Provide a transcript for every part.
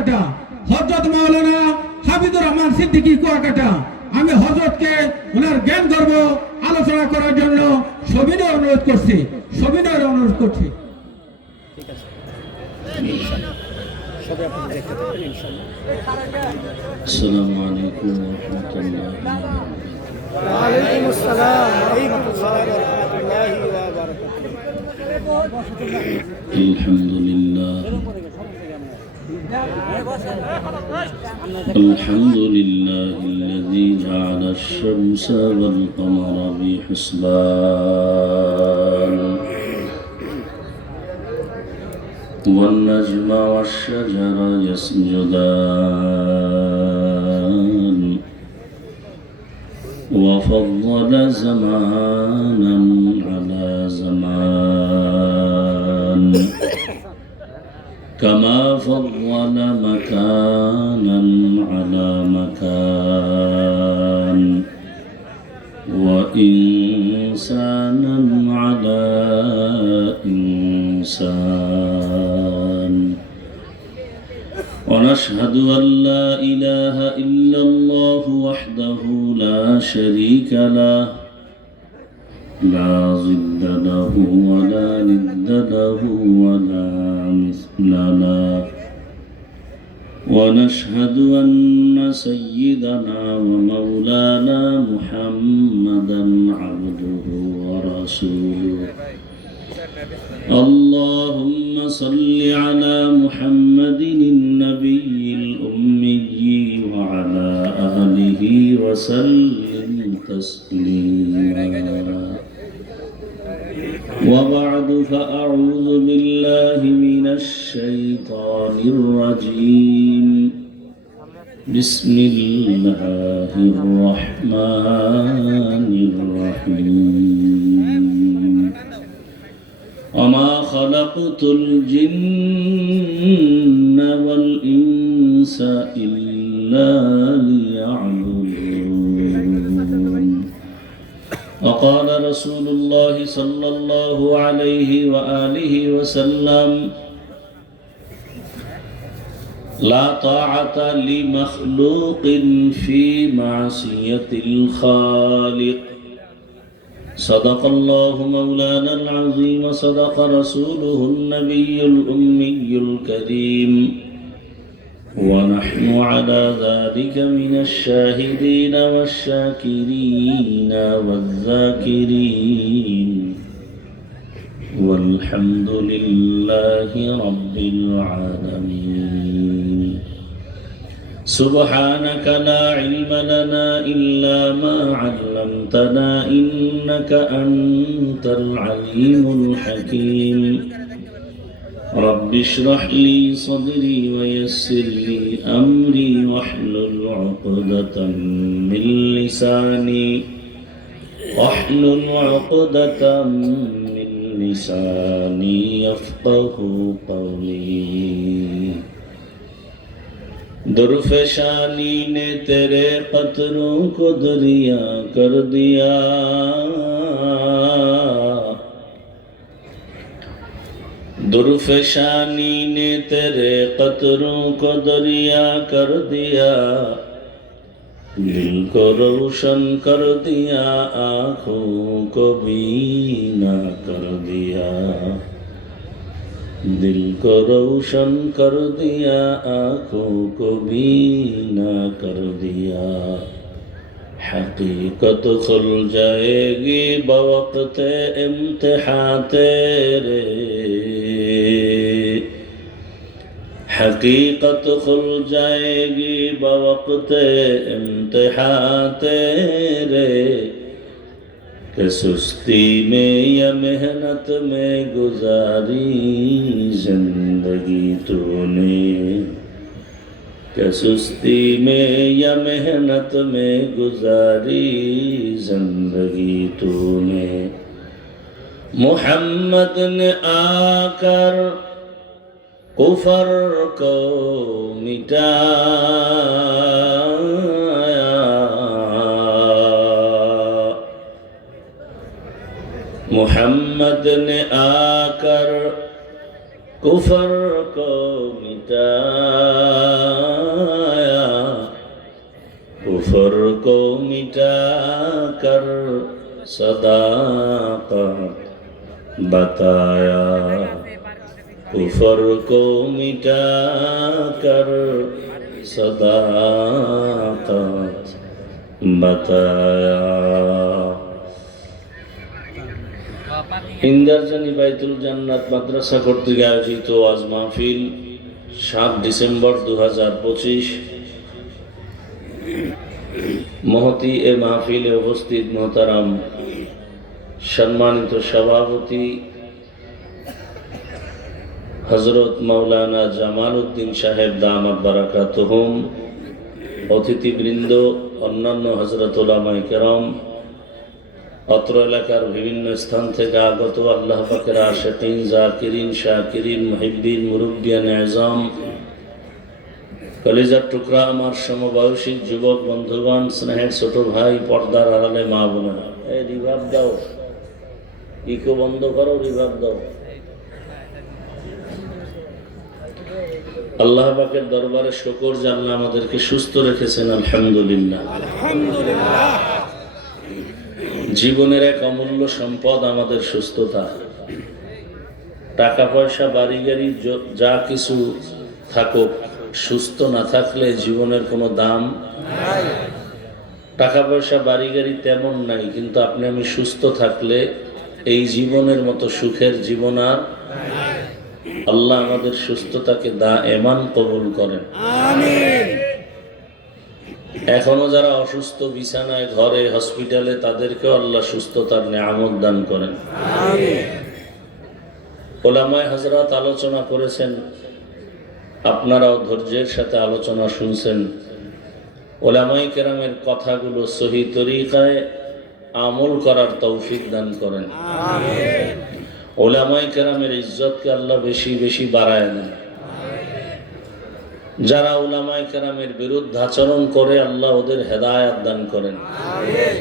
কুয়াকাটা, হযরত মাওলানা হাফিজুর রহমান সিদ্দিকী কুয়াকাটা। আমি হযরতকে ওনার জ্ঞান গর্ব আলোচনা করার জন্য সবিনয় অনুরোধ করছি। ঠিক আছে, সবাই আপনাদের দেখতে থাকবেন ইনশাআল্লাহ। আসসালামু আলাইকুম ওয়া রাহমাতুল্লাহি ওয়া বারাকাতুহু। ওয়া আলাইকুম আসসালাম ওয়া রাহমাতুল্লাহি ওয়া বারাকাতুহু। আলহামদুলিল্লাহ আলহামদুলিল্লাহিল্লাযী জা'আলা আশ-শামসা ওয়াল কামারা বিহিসবান والنجم والشجر يسجدان وفضل زمانا على زمان كما فضل مكانا على مكان وإنسانا على إنسان ونشهد أن لا إله إلا الله وحده لا شريك له لا ضد له ولا ند له ولا مثل له ونشهد أن سيدنا ومولانا محمدا عبده ورسوله اللهم صل على محمد النبي الأمي وعلى آله وسلم تسليما وبعد فأعوذ بالله من الشيطان الرجيم بسم الله الرحمن الرحيم وما خلقت الجن والإنس إلا ليعبدون وقال رسول الله صلى الله عليه وآله وسلم لا طاعة لمخلوق في معصية الخالق صدق الله مولانا العظيم وصدق رسوله النبي الأمي الكريم ونحن على ذلك من الشاهدين والشاكرين والذاكرين والحمد لله رب العالمين سبحانك لا علم لنا إلا ما علمتنا إنك أنت العليم الحكيم رب اشرح لي صدري ويسر لي أمري واحلل عقدة من لساني يفقه قولي درفشانی نے تیرے قطروں کو دریا کر دیا درفشانی نے تیرے قطروں کو دریا کر دیا دل کو روشن کر دیا آنکھوں کو بینا کر دیا दिल को रोशन कर दिया आँखों को बीना कर दिया हकीकत खुल जाएगी बवक्त इम्तिहान तेरे हकीकत खुल जाएगी बवक्त इम्तिहान तेरे कि सुस्ती में या मेहनत में गुजारी जिंदगी तूने कि सुस्ती में या मेहनत में गुजारी जिंदगी तूने मोहम्मद ने आकर कुफर को मिटाया मोहम्मद ने आकर कुफर को मिटाया को मिटा कर सदाकत बताया, कुफर को मिटा कर सदाकत बताया। ইন্দারজানি বাইতুল জান্নাত মাদ্রাসা কর্তৃক আয়োজিত ওয়াজ মাহফিল 7 ডিসেম্বর 2025। মহতি এ মাহফিলে উপস্থিত মোহতারাম সম্মানিত সভাপতি হযরত মাওলানা জামাল উদ্দিন সাহেব দামাত বারাকাতুহুম, অতিথিবৃন্দ, অন্যান্য হযরত উলামায়ে কেরাম, অত্র এলাকার বিভিন্ন স্থান থেকে আগত আল্লাহ পাকের আশিকিন, জাকিরিন, শাকিরিন, মুহিব্বিন, মুরব্বিয়ান আযম, কলিজার টুকরা আমার সমবয়সী যুবক বন্ধুগণ, স্নেহের ছোট ভাই, পর্দার আড়ালে মা বোনেরা, এই রিভাব দাও, ইকো বন্ধ করো, রিভাব দাও। আল্লাহ পাকের দরবারে শুকর যে আল্লাহ আমাদেরকে সুস্থ রেখেছেন, আলহামদুলিল্লাহ। জীবনের এক অমূল্য সম্পদ আমাদের সুস্থতা। টাকা পয়সা, বাড়ি গাড়ি যা কিছু থাকুক, সুস্থ না থাকলে জীবনের কোনো দাম নাই। টাকা পয়সা, বাড়ি গাড়ি তেমন নাই, কিন্তু আপনি আমি সুস্থ থাকলে এই জীবনের মতো সুখের জীবন আর আল্লাহ আমাদের সুস্থতাকে দায়েমান কবুল করেন, আমিন। এখনো যারা অসুস্থ, বিছানায়, ঘরে, হসপিটালে, তাদেরকেও আল্লাহ সুস্থতার নেয়ামত দান করেন, আমিন। উলামায়ে হযরত আলোচনা করেছেন, আপনারাও ধৈর্যের সাথে আলোচনা শুনছেন। উলামায়ে কেরামের কথাগুলো সহি তরিকায় আমল করার তৌফিক দান করেন, আমিন। উলামায়ে কেরামের ইজ্জতকে আল্লাহ বেশি বেশি বাড়ায় দেন। যারা উলামায়ে কেরামের বিরুদ্ধে আচরণ করে, আল্লাহ ওদের হেদায়েত দান করেন, আমিন।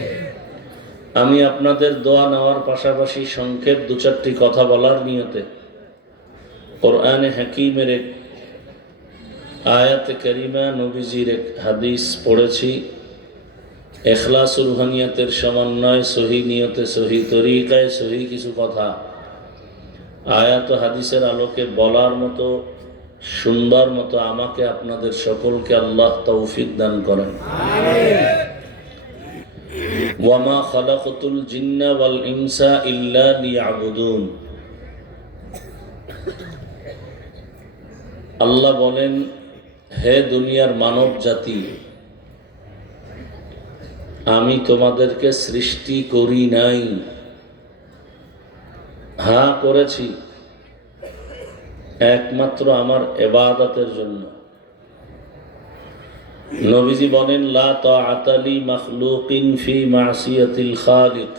আমি আপনাদের দোয়া নেওয়ার পাশাপাশি সংক্ষেপ 2-4টি কথা বলার নিয়তে কোরআনে হাকিমের এক আয়াতে কারিমা, নবীজির এক হাদিস পড়েছি। ইখলাসুল রুহানিয়াতের সমন্বয়, সহি নিয়তে, সহি তরিকায়, সহি কিছু কথা আয়াত ও হাদিসের আলোকে বলার মতো, শুনবার মতো আমাকে আপনাদের সকলকে আল্লাহ তৌফিক দান করেন, আমিন। ওয়ামা খালাকাতুল জিন্না ওয়াল ইনসা ইল্লা লিয়াবুদুন। আল্লাহ বলেন, হে দুনিয়ার মানব জাতি, আমি তোমাদেরকে সৃষ্টি করি নাই, হ্যাঁ করেছি একমাত্র আমার ইবাদতের জন্য। নবীজি বলেন, লা তাআতা লি মাখলুকিন ফি মাসিয়াতিল খালিক।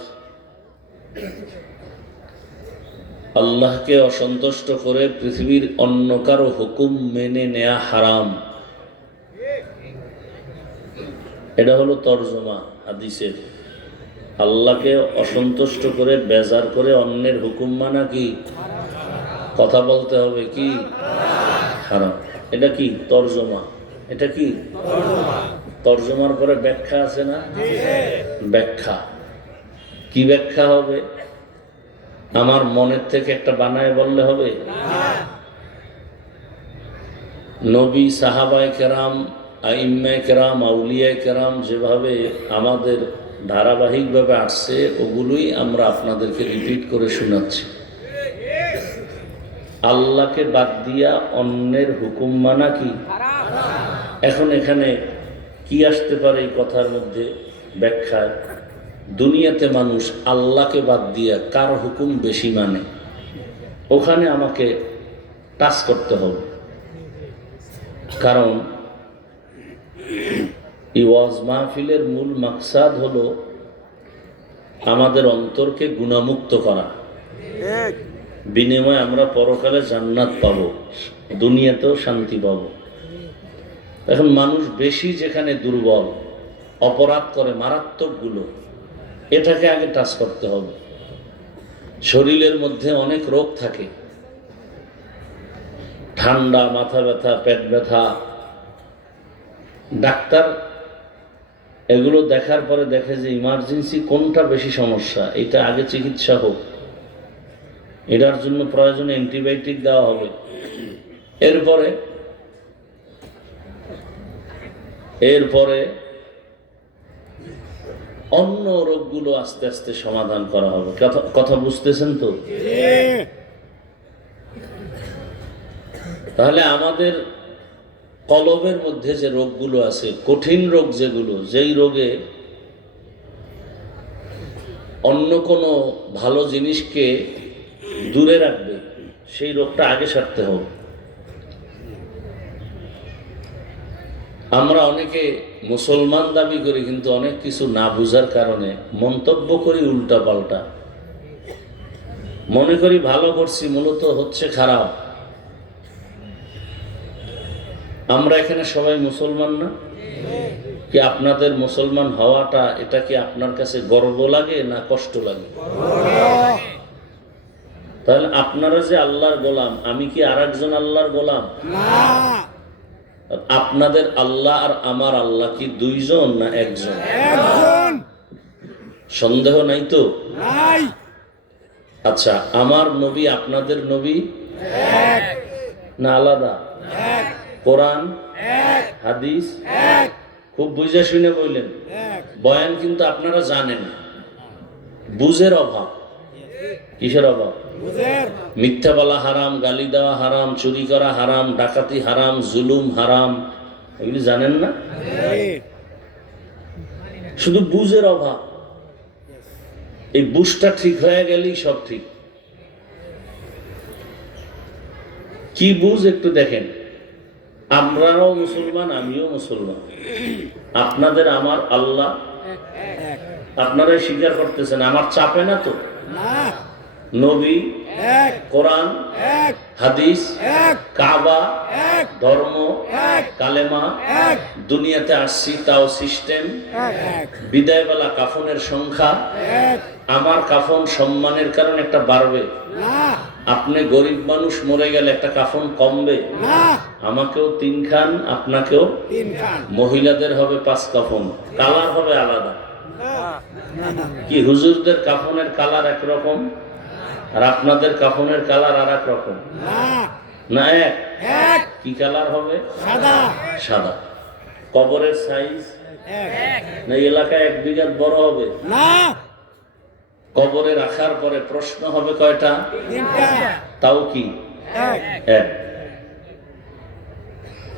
আল্লাহকে অসন্তুষ্ট করে পৃথিবীর অন্য কারো হুকুম মেনে নেয়া হারাম। এটা হলো তরজমা হাদিসের। আল্লাহকে অসন্তুষ্ট করে, বেজার করে অন্যের হুকুম মানা কি? কথা বলতে হবে কি? হারাম। এটা কি তরজমা? এটা কি তরজমার পরে ব্যাখ্যা আছে না? ব্যাখ্যা কি ব্যাখ্যা হবে? আমার মনের থেকে একটা বানায় বললে হবে? নবী, সাহাবায়ে কেরাম, আইম্মায়ে কেরাম, আউলিয়ায়ে কেরাম যেভাবে আমাদের ধারাবাহিকভাবে আসছে, ওগুলোই আমরা আপনাদেরকে রিপিট করে শোনাচ্ছি। আল্লাহকে বাদ দিয়া অন্যের হুকুম মানা কি? এখন এখানে কি আসতে পারে এই কথার মধ্যে? ব্যাখ্যায়, দুনিয়াতে মানুষ আল্লাহকে বাদ দিয়া কার হুকুম বেশি মানে, ওখানে আমাকে টাচ করতে হবে। কারণ এই ওয়াজ মাহফিলের মূল মাকসাদ হলো আমাদের অন্তরকে গুনাহমুক্ত করা। বিনিময়ে আমরা পরকালে জান্নাত পাবো, দুনিয়াতেও শান্তি পাবো। এখন মানুষ বেশি যেখানে দুর্বল, অপরাধ করে মারাত্মক গুলো, এটাকে আগে টাচ করতে হবে। শরীরের মধ্যে অনেক রোগ থাকে, ঠান্ডা, মাথা ব্যথা, পেট ব্যথা। ডাক্তার এগুলো দেখার পরে দেখে যে ইমার্জেন্সি কোনটা বেশি সমস্যা, এটা আগে চিকিৎসা হোক, এটার জন্য প্রয়োজনে অ্যান্টিবায়োটিক দেওয়া হবে, এরপরে অন্য রোগগুলো আস্তে আস্তে সমাধান করা হবে। কথা বুঝতেছেন তো? তাহলে আমাদের কলবের মধ্যে যে রোগগুলো আছে, কঠিন রোগ যেগুলো, যেই রোগে অন্য কোনো ভালো জিনিসকে দূরে রাখবে, সেই রোগটা আগে সারতে হবে। আমরা অনেকে মুসলমান দাবি করি, কিন্তু অনেক কিছু না বুঝার কারণে মন্তব্য করি উল্টা পাল্টা, মনে করি ভালো করছি, মূলত হচ্ছে খারাপ। আমরা এখানে সবাই মুসলমান না? কি আপনাদের মুসলমান হওয়াটা, এটা কি আপনার কাছে গর্ব লাগে না কষ্ট লাগে? তাহলে আপনারা যে আল্লাহর গোলাম, আমি কি আর একজন আল্লাহর গোলাম? আপনাদের আল্লাহ আর আমার আল্লাহ কি দুইজন না একজন? সন্দেহ নাই তো? আচ্ছা, আমার নবী আপনাদের নবী না আলাদা? কোরআন হাদিস খুব বুঝে শুনে বললেন। বয়ান কিন্তু আপনারা জানেন, বুঝের অভাব। কিসের অভাব? মিথ্যা বলা হারাম, গালি দেওয়া হারাম, চুরি করা হারাম, ডাকাতি হারাম, জুলুম হারাম, এগুলি জানেন না? শুধু বুঝের অভাব। এই বুঝটা ঠিক হয়ে গেলেই সব ঠিক। কি বুঝ একটু দেখেন। আমরাও মুসলমান, আমিও মুসলমান, আপনাদের আমার আল্লাহ আপনারাই স্বীকার করতেছেন। আমার চাপে না তো? নবী, কোরআন, হাদিস, কাবা, ধর্ম, কালেমা, দুনিয়াতে আসছি তাও সিস্টেম, বিদায়বেলা কাফনের সংখ্যা, আমার কাফন সম্মানের কারণে একটা বাড়বে, আপনি গরিব মানুষ মরে গেলে একটা কাফন কমবে, আমাকেও 3 খান, আপনাকেও 3 খান, মহিলাদের হবে 5 কাফন, কালার হবে আলাদা। কি হুজুরদের কাফনের কালার একরকম আর আপনাদের কাফনের কালার আর এক রকম না? এক। কি কালার হবে? সাদা। সাদা। কবরের সাইজ না এলাকায় 1 বিঘা বড় হবে না? কবরে রাখার পরে প্রশ্ন হবে কয়টা? 3টা। তাও কি? এক।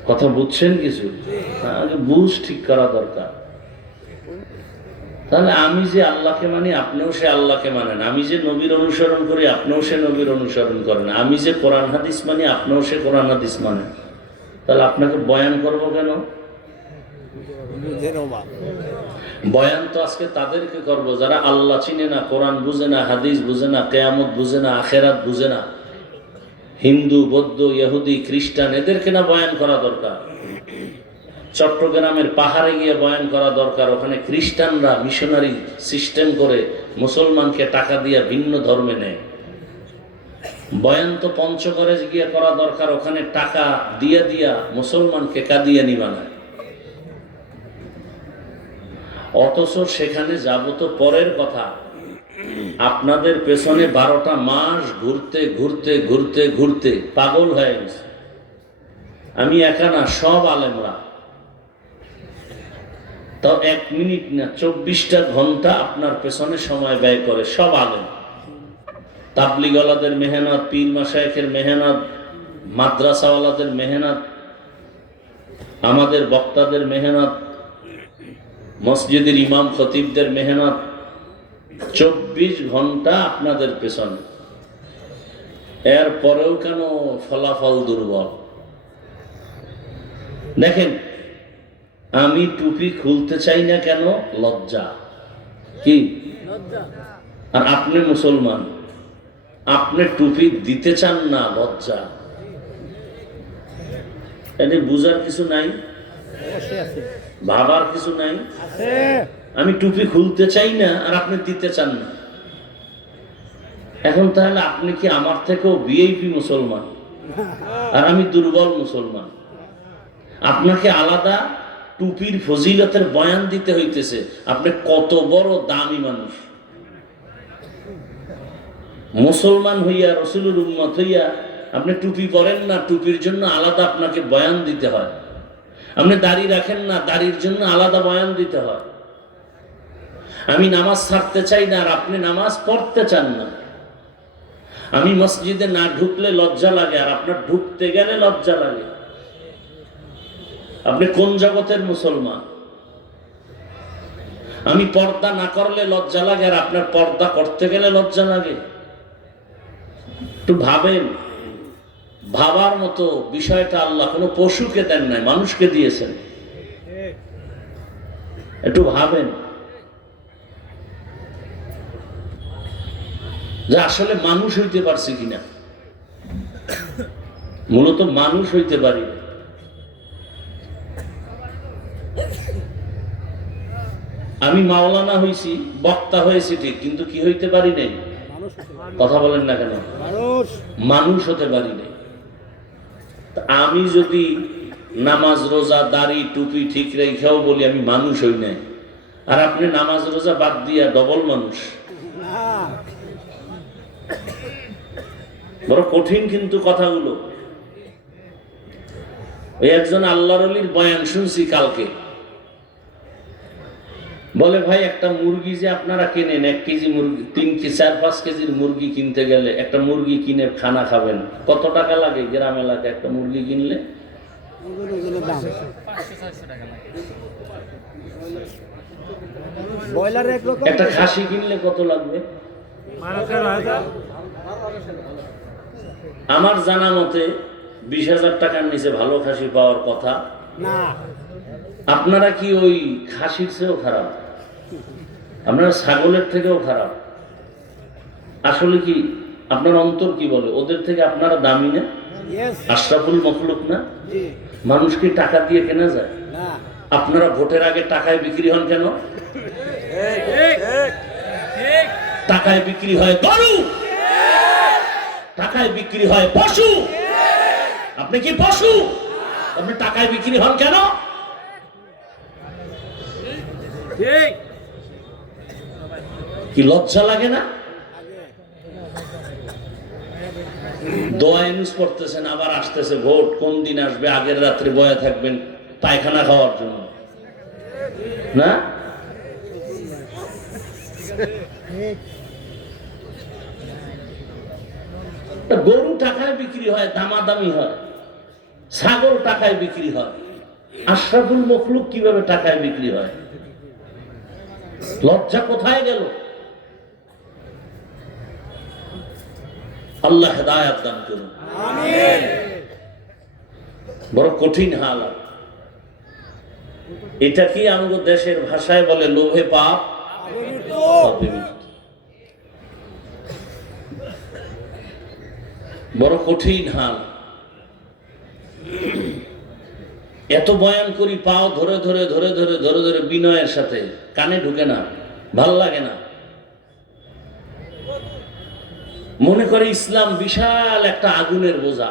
কথা বুঝছেন কিছু? আগে বুঝ ঠিক করা দরকার। তাহলে আমি যে আল্লাহকে মানি, আপনিও সে আল্লাহকে মানেন। আমি যে নবীর অনুসরণ করি, আপনিও সে নবীর অনুসরণ করেন। আমি যে কোরআন হাদিস মানি, আপনিও সে কোরআন হাদিস মানেন। তাহলে আপনাকে বয়ান করব কেন? বয়ান তো আজকে তাদেরকে করব যারা আল্লাহ চিনে না, কোরআন বুঝে না, হাদিস বুঝে না, কিয়ামত বুঝে না, আখেরাত বুঝে না। হিন্দু, বৌদ্ধ, ইহুদি, খ্রিস্টান, এদেরকে না বয়ান করা দরকার। চট্টগ্রামের পাহাড়ে গিয়ে বয়ান করা দরকার। ওখানে খ্রিস্টানরা মিশনারি সিস্টেম করে মুসলমানকে টাকা দিয়ে ভিন্ন ধর্মে নেয়। বয়ান তো পঞ্চগড়ে গিয়ে করা দরকার। ওখানে টাকা দিয়া মুসলমানকে কাদিয়ানি বানায়। অথচ সেখানে যাব তো পরের কথা। আপনাদের পেছনে 12টা মাস ঘুরতে ঘুরতে ঘুরতে ঘুরতে পাগল হয়ে গেছে। আমি একা না, সব আলেমরা। তাও 1 মিনিট না, 24টা ঘন্টা আপনার পেছনে সময় ব্যয় করে সব আলেম। তাবলিগওয়ালাদের মেহনত, পীর মাশায়েখের মেহনত, মাদ্রাসাওয়ালাদের মেহনত, আমাদের বক্তাদের মেহনত, মসজিদের ইমাম খতিবদের মেহনত, 24 ঘন্টা আপনাদের পেছনে। এর পরেও কেন ফলাফল দুর্বল? দেখেন, আমি টুপি খুলতে চাই না কেন? লজ্জা। কি? আর আপনি মুসলমান, আপনি টুপি দিতে চান না, লজ্জা। এটি বুঝার কিছু নাই, ভাবার কিছু নাই। আমি টুপি খুলতে চাই না আর আপনি দিতে চান না। এখন তাহলে আপনি কি আমার থেকেও ভিআইপি মুসলমান আর আমি দুর্বল মুসলমান? আপনাকে আলাদা টুপির ফজিলতের বয়ান দিতে হইতেছে, আপনি কত বড় দামি মানুষ। মুসলমান হইয়া, রসুলের উম্মত হইয়া আপনি টুপি পরেন না, টুপির জন্য আলাদা আপনাকে বয়ান দিতে হয়। আপনি দাড়ি রাখেন না, দাড়ির জন্য আলাদা বয়ান দিতে হয়। আমি নামাজ ছাড়তে চাই না, আর আপনি নামাজ পড়তে চান না। আমি মসজিদে না ঢুকলে লজ্জা লাগে, আর আপনার ঢুকতে গেলে লজ্জা লাগে। আপনি কোন জগতের মুসলমান? আমি পর্দা না করলে লজ্জা লাগে, আর আপনার পর্দা করতে গেলে লজ্জা লাগে। একটু ভাবেন, ভাবার মতো বিষয়টা আল্লাহ কোনো পশুকে দেন নাই, মানুষকে দিয়েছেন। একটু ভাবেন যে আসলে মানুষ হইতে পারছি কিনা। মূলত মানুষ হইতে পারি না। আমি মাওলানা হইছি, বক্তা হয়েছি ঠিক, কিন্তু কি হইতে পারি নাই? কথা বলেন না কেন? মানুষ হতে পারি নাই। আমি যদি নামাজ রোজা দাড়ি টুপি ঠিক রেখেও বলি আমি মানুষ হই নাই, আর আপনি নামাজ রোজা বাদ দিয়া ডবল মানুষ। বড় কঠিন কিন্তু কথাগুলো। ওই একজন আল্লাহর ওলির বয়ান শুনছি কালকে, বলে ভাই একটা মুরগি যে আপনারা কেনেন, 1 কেজি মুরগি, 3-4-5 কেজির মুরগি কিনতে গেলে, একটা মুরগি কিনে খানা খাবেন, কত টাকা লাগে গ্রাম এলাকায় একটা মুরগি কিনলে? একটা খাসি কিনলে কত লাগবে? আমার জানা মতে 20,000 টাকার নিচে ভালো খাসি পাওয়ার কথা না। আপনারা কি ওই খাসির চেয়েও খারাপ? আপনারা ছাগলের থেকেও খারাপ। আসলে কি আপনার অন্তর কি বলে? ওদের থেকে আপনারা দামি না? আশরাফুল মখলুক না? মানুষ কি টাকা দিয়ে কেনা যায়? আপনারা ভোটের আগে টাকায় বিক্রি হন কেন? টাকায় বিক্রি হয় গরু, টাকায় বিক্রি হয় পশু। আপনি কি পশু? আপনি টাকায় বিক্রি হন কেন? কি লজ্জা লাগে না? দোয়া ইউজ করতেছেন, আবার আসতেছে ভোট, কোন দিন আসবে, আগের রাত্রে বয়া থাকবেন পায়খানা খাওয়ার জন্য না? গরু টাকায় বিক্রি হয়, দামাদামি হয়, ছাগল টাকায় বিক্রি হয়, আশরাফুল মখলুক কিভাবে টাকায় বিক্রি হয়? লজ্জা কোথায় গেল? আল্লাহ হেদায়েত দান করুন। আমিন। বড় কঠিন হালাত। এটা কি আমাদের দেশের ভাষায় বলে লোভে পাপ, পাপে মৃত্যু। বড় কঠিন হাল। এত বয়ান করি, পাও ধরে ধরে ধরে ধরে ধরে ধরে বিনয়ের সাথে, কানে ঢুকে না, ভাল লাগে না। মনে করে ইসলাম বিশাল একটা আগুনের বোঝা।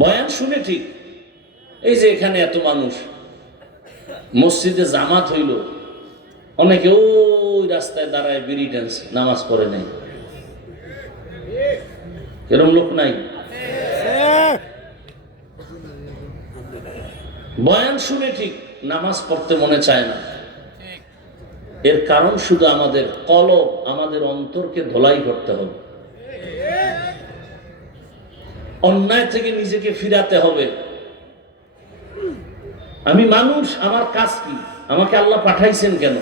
বয়ান শুনে ঠিক, এই যে এখানে এত মানুষ, মসজিদে জামাত হইল, অনেকে ওই রাস্তায় দাঁড়ায় বিড়ি টানছে, নামাজ পড়ে নাই। এরকম লোক নাই? বয়ান শুনে ঠিক, নামাজ পড়তে মনে চায় না। এর কারণ শুধু আমাদের কলব, আমাদের অন্তরকে ধোলাই করতে হবে। অন্যায় থেকে নিজেকে ফিরাতে হবে। আমি মানুষ, আমার কাজ কি? আমাকে আল্লাহ পাঠাইছেন কেন?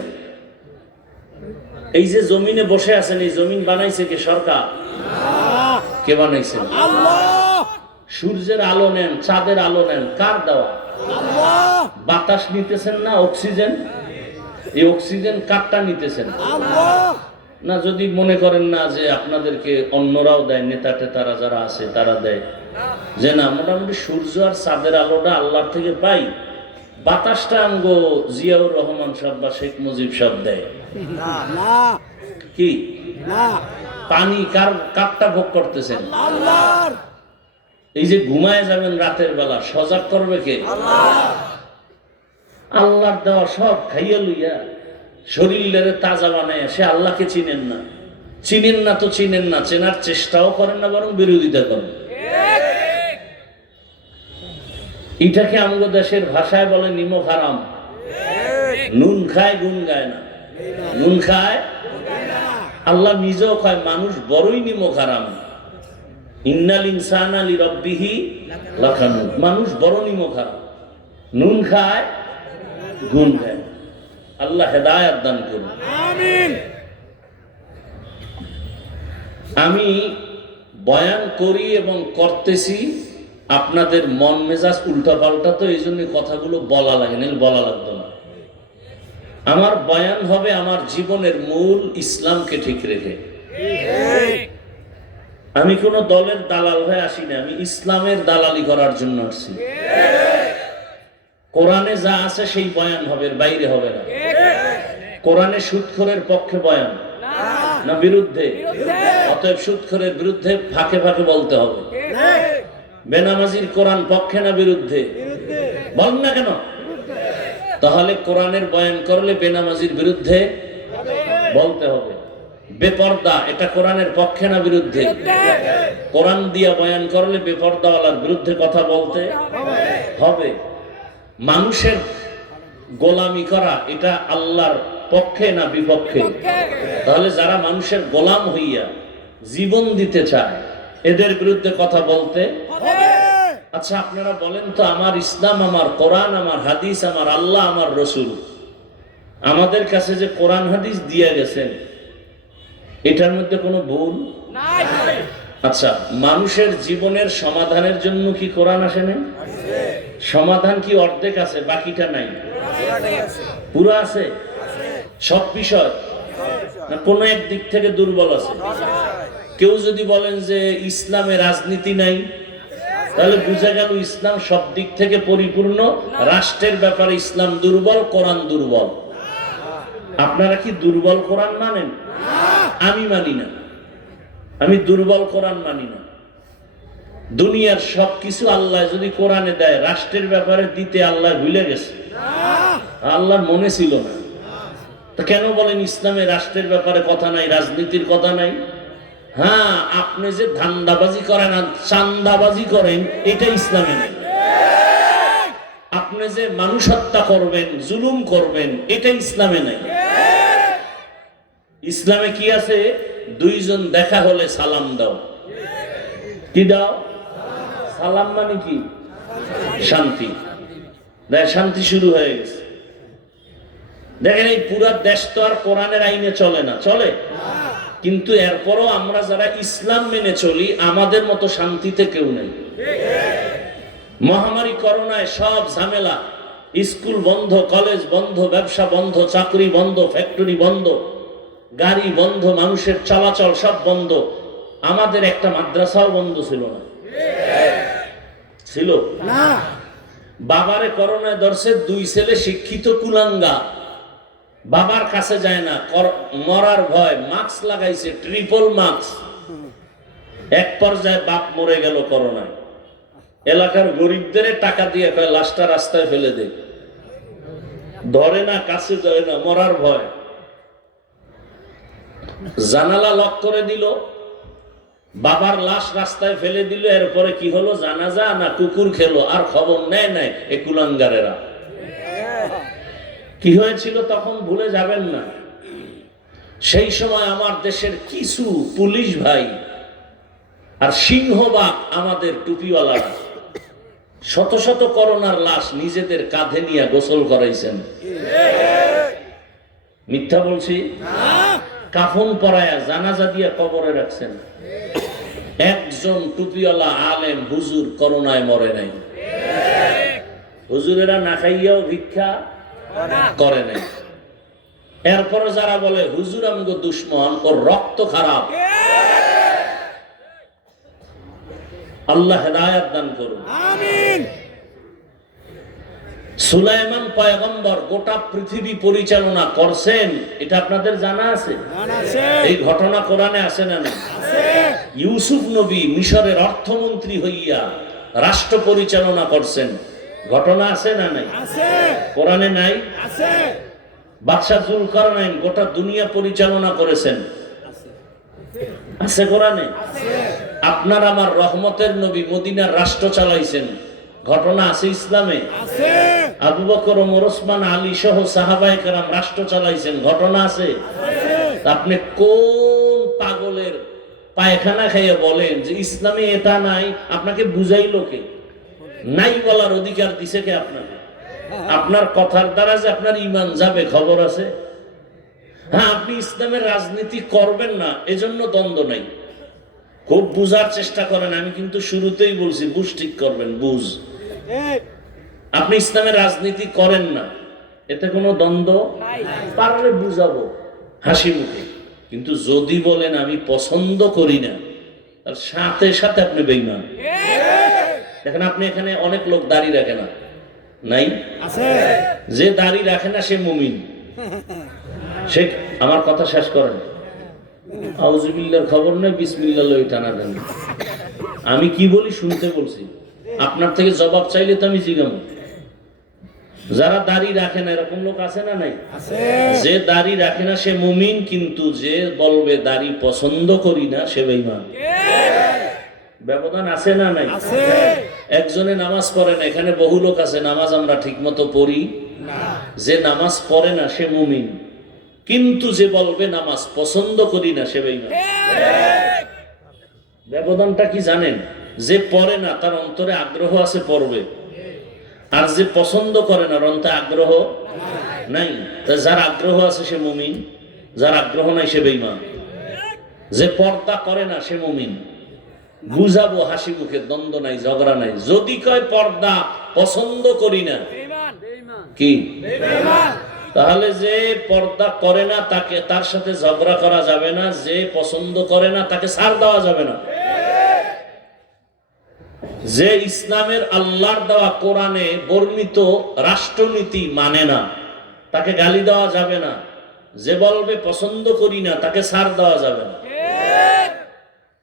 এই যে জমিনে বসে আছেন, এই জমিন বানাইছে কে? সরকার? কে বানাইছেন? আল্লাহ। সূর্যের আলো নেন, চাঁদের আলো নেন, কার দেওয়া? আল্লাহ। বাতাস নিতেছেন না, অক্সিজেন? এই অক্সিজেন কারটা নিতেছেন? আল্লাহ। না, যদি মনে করেন না যে আপনাদেরকে অন্যরাও দেয়, নেতা টেতারা যারা আছে তারা দেয়, যে না, মোটামুটি সূর্য আর চাঁদের আলোটা আল্লাহর থেকে পাই, বাতাসটা আঙ্গ জিয়াউর রহমান সাহেব বা শেখ মুজিব সাহেব দেয় কি? পানি কারটা ভোগ করতেছেন? আল্লাহর। এই যে ঘুমায় যাবেন রাতের বেলা, সজাগ করবে কে? আল্লাহ। আল্লাহর দেওয়া সব খাইয়া লইয়া শরীরের তাজা বানায়, সে আল্লাহকে চিনেন না। চিনেন না তো চিনেন না, চেনার চেষ্টাও করেন না, বরং বিরোধিতা করেন। এটাকে আমাদের দেশের ভাষায় বলে নিমক হারাম। নুন খায় গুণ গায় না, নুন খায় আল্লাহ নিজেও খায়, মানুষ বড়ই নিমক হারাম। ইন্নাল ইনসানা লিরাব্বিহি লাকানুন, মানুষ বড় নিমক হারাম, নুন খায় গুণ গায়। আল্লাহ হেদায়েত দান করুন, আমিন। আমি বয়ান করি এবং করতেছি, আপনাদের মন মেজাজ উল্টা পাল্টা, তো এই জন্য কথাগুলো বলা লাগে না, বলা লাগতো না। আমার বয়ান হবে আমার জীবনের মূল ইসলামকে ঠিক রেখে। আমি কোন দলের দালাল হয়ে আসি না, আমি ইসলামের দালালি করার জন্য আসছি। কোরআনে যা আছে সেই বয়ান হবে, বাইরে হবে না। কোরআনে সুদখোরের পক্ষে বয়ান না বিরুদ্ধে, অতএব সুদখোরের বিরুদ্ধে ফাঁকে ফাঁকে বলতে হবে। বেনামাজির কোরআন পক্ষে না বিরুদ্ধে, বলেন না কেন? তাহলে কোরআনের বয়ান করলে বেনামাজির বিরুদ্ধে বলতে হবে। বেপর্দা, এটা কোরআনের পক্ষে না বিরুদ্ধে? কোরআন দিয়া বয়ান করলে বেপর্দাওয়ালার বিরুদ্ধে কথা বলতে হবে। মানুষের গোলামি করা, এটা আল্লাহর পক্ষে না বিপক্ষে? তাহলে যারা মানুষের গোলাম হইয়া জীবন দিতে চায়, এদের বিরুদ্ধে কথা বলতে। আচ্ছা আপনারা বলেন তো, আমার ইসলাম, আমার কোরআন, আমার হাদিস, আমার আল্লাহ, আমার রসুল আমাদের কাছে যে কোরআন হাদিস দিয়ে গেছেন, এটার মধ্যে কোনো ভুল নাই? আচ্ছা, মানুষের জীবনের সমাধানের জন্য কি কোরআন আসে না? সমাধান কি অর্ধেক আছে, বাকিটা নাই? পুরো আছে সব বিষয়, না কোনো এক দিক থেকে দুর্বল আছে? কেউ যদি বলেন যে ইসলামে রাজনীতি নাই, তাহলে বুঝা গেল ইসলাম সব দিক থেকে পরিপূর্ণ, রাষ্ট্রের ব্যাপারে ইসলাম দুর্বল, কোরআন দুর্বল। আপনারা কি দুর্বল কোরআন মানেন? আমি মানি না, আমি দুর্বল কোরআন মানি না। দুনিয়ার সবকিছু আল্লাহ যদি কোরআনে দেয়, রাষ্ট্রের ব্যাপারে দিতে আল্লাহ ভুলে গেছে, আল্লাহর মনে ছিল না। তো কেন বলেন ইসলামে রাষ্ট্রের ব্যাপারে কথা নাই, রাজনীতির কথা নাই? হ্যাঁ, আপনি যে ধান্দাবাজি করেন আর চান্দাবাজি করেন, এটা ইসলামে নেই। আপনি যে মানুষ হত্যা করবেন, জুলুম করবেন, এটা ইসলামে নাই। ইসলামে কি আছে? দুইজন দেখা হলে সালাম দাও। কি দাও? সালাম মানে কি? শান্তি। দেখ, শান্তি শুরু হয়ে গেছে। দেখেন, এই পুরা দেশ তো আর কোরআনের আইনে চলে না, চলে? কিন্তু এরপরও আমরা যারা ইসলাম মেনে চলি, আমাদের মতো শান্তিতে কেউ নেই। মহামারী করোনায় সব ঝামেলা, স্কুল বন্ধ, কলেজ বন্ধ, ব্যবসা বন্ধ, চাকরি বন্ধ, ফ্যাক্টরি বন্ধ, গাড়ি বন্ধ, মানুষের চলাচল সব বন্ধ। আমাদের একটা মাদ্রাসাও বন্ধ ছিল না, ছিল না। বাবারে করোনায় ধরছে, দুই ছেলে শিক্ষিত কুলাঙ্গা, বাবার কাছে যায় না, মরার ভয়, মাস্ক লাগাইছে, ট্রিপল মাস্ক। এক পর্যায়ে বাপ মরে গেল করোনায়। এলাকার গরিবদের টাকা দিয়ে কয় লাশটা রাস্তায় ফেলে দে, ধরে না, কাছে যায় না, মরার ভয়। জানালা লক করে দিল, বাবার লাশ রাস্তায় ফেলে দিল। এরপরে কি হলো, জানাজা না কুকুর খেলো, আর খবর নেয় নাই এ কুলাঙ্গারেরা। কি হয়েছিল তখন ভুলে যাবেন না। সেই সময় আমার দেশের কিছু পুলিশ ভাই আর সিংহবাগ আমাদের টুপিওয়ালারা শত শত করোনার লাশ নিজেদের কাঁধে নিয়ে গোসল করাইছেন। মিথ্যা বলছি? কাফন পরায়া জানাজা দিয়ে কবরে রাখছেন। একজন টুপিওয়ালা আলেম হুজুর করোনায় মরে নাই। হুজুরেরা না খাইয়াও ভিক্ষা করে নাই। এরপরে যারা বলে হুজুর আমগো দুশ্মন, ওর রক্ত খারাপ, আল্লাহ হেদায়েত দান করুন, আমিন। সুলাইমান পয়গম্বর গোটা পৃথিবী পরিচালনা করছেন, এটা আপনাদের জানা আছে? এই ঘটনা কোরআনে আছে না? ইউসুফ নবী মিশরের অর্থমন্ত্রী হইয়া রাষ্ট্র পরিচালনা করছেন। ঘটনা আছে না নাই? কোরআনে নাই? বাদশাহ যুলকারনাইন গোটা দুনিয়া পরিচালনা করেছেন, আছে কোরআনে? আপনার আমার রহমতের নবী মদিনার রাষ্ট্র চালাইছেন, ঘটনা আছে ইসলামে? আবু বকর, ওমর, ওসমান, আলী সহ সাহাবায়ে কেরাম রাষ্ট্র চালাইছেন, ঘটনা আছে? আপনি কোন পাগলের পায়খানা খাইয়ে বলেন যে ইসলামে এটা নাই? আপনাকে বুঝাইলো কে? নাই বলার অধিকার দিছে কে আপনাকে? আপনার কথার দ্বারা যে আপনার ঈমান যাবে খবর আছে? হ্যাঁ, আপনি ইসলামের রাজনীতি করবেন না এজন্য দ্বন্দ্ব নাই, খুব বুঝার চেষ্টা করেন। আমি কিন্তু শুরুতেই বলছি বুঝ ঠিক করবেন, বুঝ। আপনি ইসলামের রাজনীতি করেন না, এতে কোনো দ্বন্দ্ব পারলে বুঝাবো হাসি মুখে। কিন্তু যদি বলেন আমি পছন্দ করি না, তার সাথে সাথে আপনি বেঈমান। দেখেন, আপনি এখানে অনেক লোক দাড়ি রাখে না, নাই? যে দাড়ি রাখে না সে মুমিন। সে, আমার কথা শেষ করেন। আউযুবিল্লাহর খবর নেই, বিসমিল্লাহ লই টানাটানি। আমি কি বলি শুনতে বলছি, আপনার থেকে জবাব চাইলে তো আমি জিজ্ঞাসা। যারা দাড়ি রাখে না এরকম লোক আছে না নাই? যে দাড়ি রাখে না সে মুমিন, কিন্তু যে বলবে দাড়ি পছন্দ করি না সে বেঈমান। ব্যবধান আছে না নাই? একজনে নামাজ পড়ে না, এখানে বহু লোক আছে নামাজ আমরা ঠিক মতো পড়ি না। যে নামাজ পড়ে না সে মুমিন, কিন্তু যে বলবে নামাজ পছন্দ করি না সে বেঈমান। ব্যবধানটা কি জানেন? যে পড়ে না তার অন্তরে আগ্রহ আছে, পড়বে। আর যে পছন্দ করে না অন্তরে আগ্রহ নাই। যার আগ্রহ আছে সে মুমিন, যার আগ্রহ নাই সে বেঈমান। যে পর্দা করে না সে মুমিন। বুঝাবো হাসি মুখে, দ্বন্দ্ব নাই, ঝগড়া নাই। যদি কয় পর্দা পছন্দ করি না, কি? তাহলে যে পর্দা করে না তাকে, তার সাথে ঝগড়া করা যাবে না। যে পছন্দ করে না তাকে ছাড় দেওয়া যাবে না। যে ইসলামের আল্লাহর দেওয়া কোরআনে বর্ণিত রাষ্ট্রনীতি মানে না তাকে গালি দেওয়া যাবে না। যে বলবে পছন্দ করি না তাকে ছাড় দেওয়া যাবে না।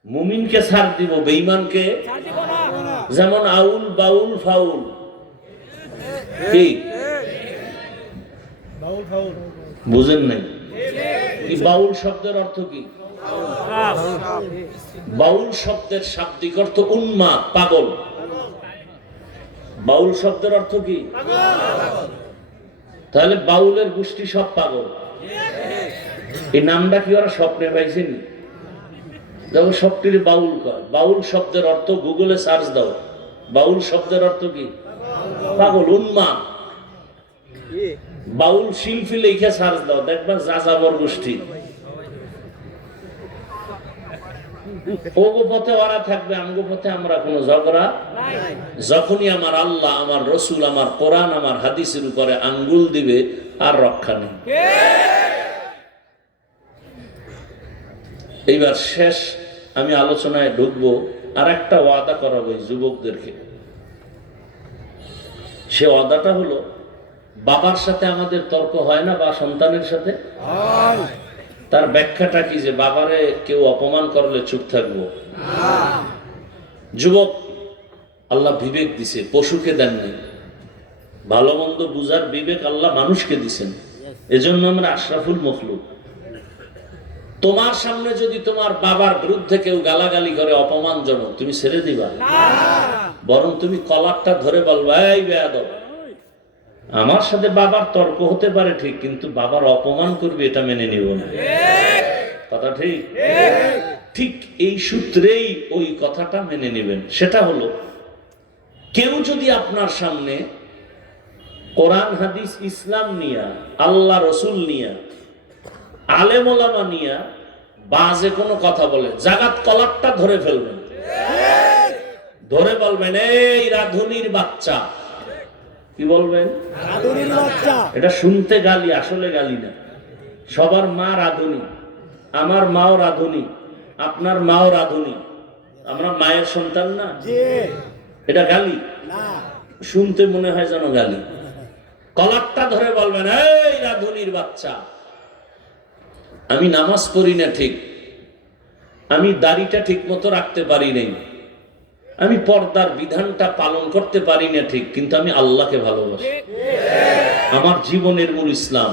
মুমিনকে ছাড় দিব, বেঈমানকে যেমন আউল, বাউল, ফাউল। কি বুঝেন নাই? কি বাউল শব্দের অর্থ কি? বাউল শব্দের শাব্দিক অর্থ উন্মাদ, পাগল। বাউল শব্দের অর্থ কি? তাহলে বাউলের গোষ্ঠী সব পাগল। এই নামটা কি ওরা স্বপ্নে পাইছেন? দেখো সবটির বাউল কয়। বাউল শব্দের অর্থ গুগলে সার্চ দাও, বাউল শব্দের অর্থ কি? পাগল, উন্মাদ। বাউল শিল্পী লেখা সার্চ দাও, দেখবা যাযাবর গোষ্ঠী। ওগো পথে ওরা থাকবে, আমগো পথে আমরা, কোনো ঝগড়া। যখনই আমার আল্লাহ, আমার রসুল, আমার কোরআন, আমার হাদিসের উপরে আঙ্গুল দিবে আর রক্ষা নেই। এইবার শেষ আমি আলোচনায় ঢুকবো, আর একটা ওয়াদা করাবো যুবকদেরকে। সে ওয়াদাটা হলো, বাবার সাথে আমাদের তর্ক হয় না, বা সন্তানের সাথে। তার ব্যাখ্যাটা কি? যে বাবারে কেউ অপমান করলে চুপ থাকবো। যুবক, আল্লাহ বিবেক দিছে, পশুকে দেননি। ভালো মন্দ বুঝার বিবেক আল্লাহ মানুষকে দিছেন, এজন্য আমরা আশরাফুল মখলুক। তোমার সামনে যদি তোমার বাবার বিরুদ্ধে কেউ গালাগালি করে অপমানজনক, তুমি ছেড়ে দিবা? বরং তুমি কলারটা ধরে বলবা, এই বেয়াদব, আমার সাথে বাবার তর্ক হতে পারে ঠিক, কিন্তু বাবার অপমান করবে এটা মেনে নিব না। কথা ঠিক? ঠিক এই সূত্রেই ওই কথাটা মেনে নেবেন। সেটা হলো, কেউ যদি আপনার সামনে কোরআন, হাদিস, ইসলাম নিয়া, আল্লাহ রসুল নিয়া, আলেম ওলামা নিয়া বাজে কোনো কথা বলে, জাগাত কলারটা ধরে ফেলবেন, ধরে বলবেন, এই রাধুনির বাচ্চা। কি বলবেন? এটা শুনতে গালি, আসলে গালি না। সবার মা রাধুনি, আমার মাও রাধুনি, আপনার মাও রাধুনি, আমরা মায়ের সন্তান না। এটা গালি? শুনতে মনে হয় যেন গালি। কলারটা ধরে বলবেন, এই রাধুনির বাচ্চা, আমি নামাজ পড়ি না ঠিক, আমি দাড়িটা ঠিক মতো রাখতে পারি নাই, আমি পর্দার বিধানটা পালন করতে পারি না ঠিক, কিন্তু আমি আল্লাহকে ভালোবাসি। আমার জীবনের মূল ইসলাম।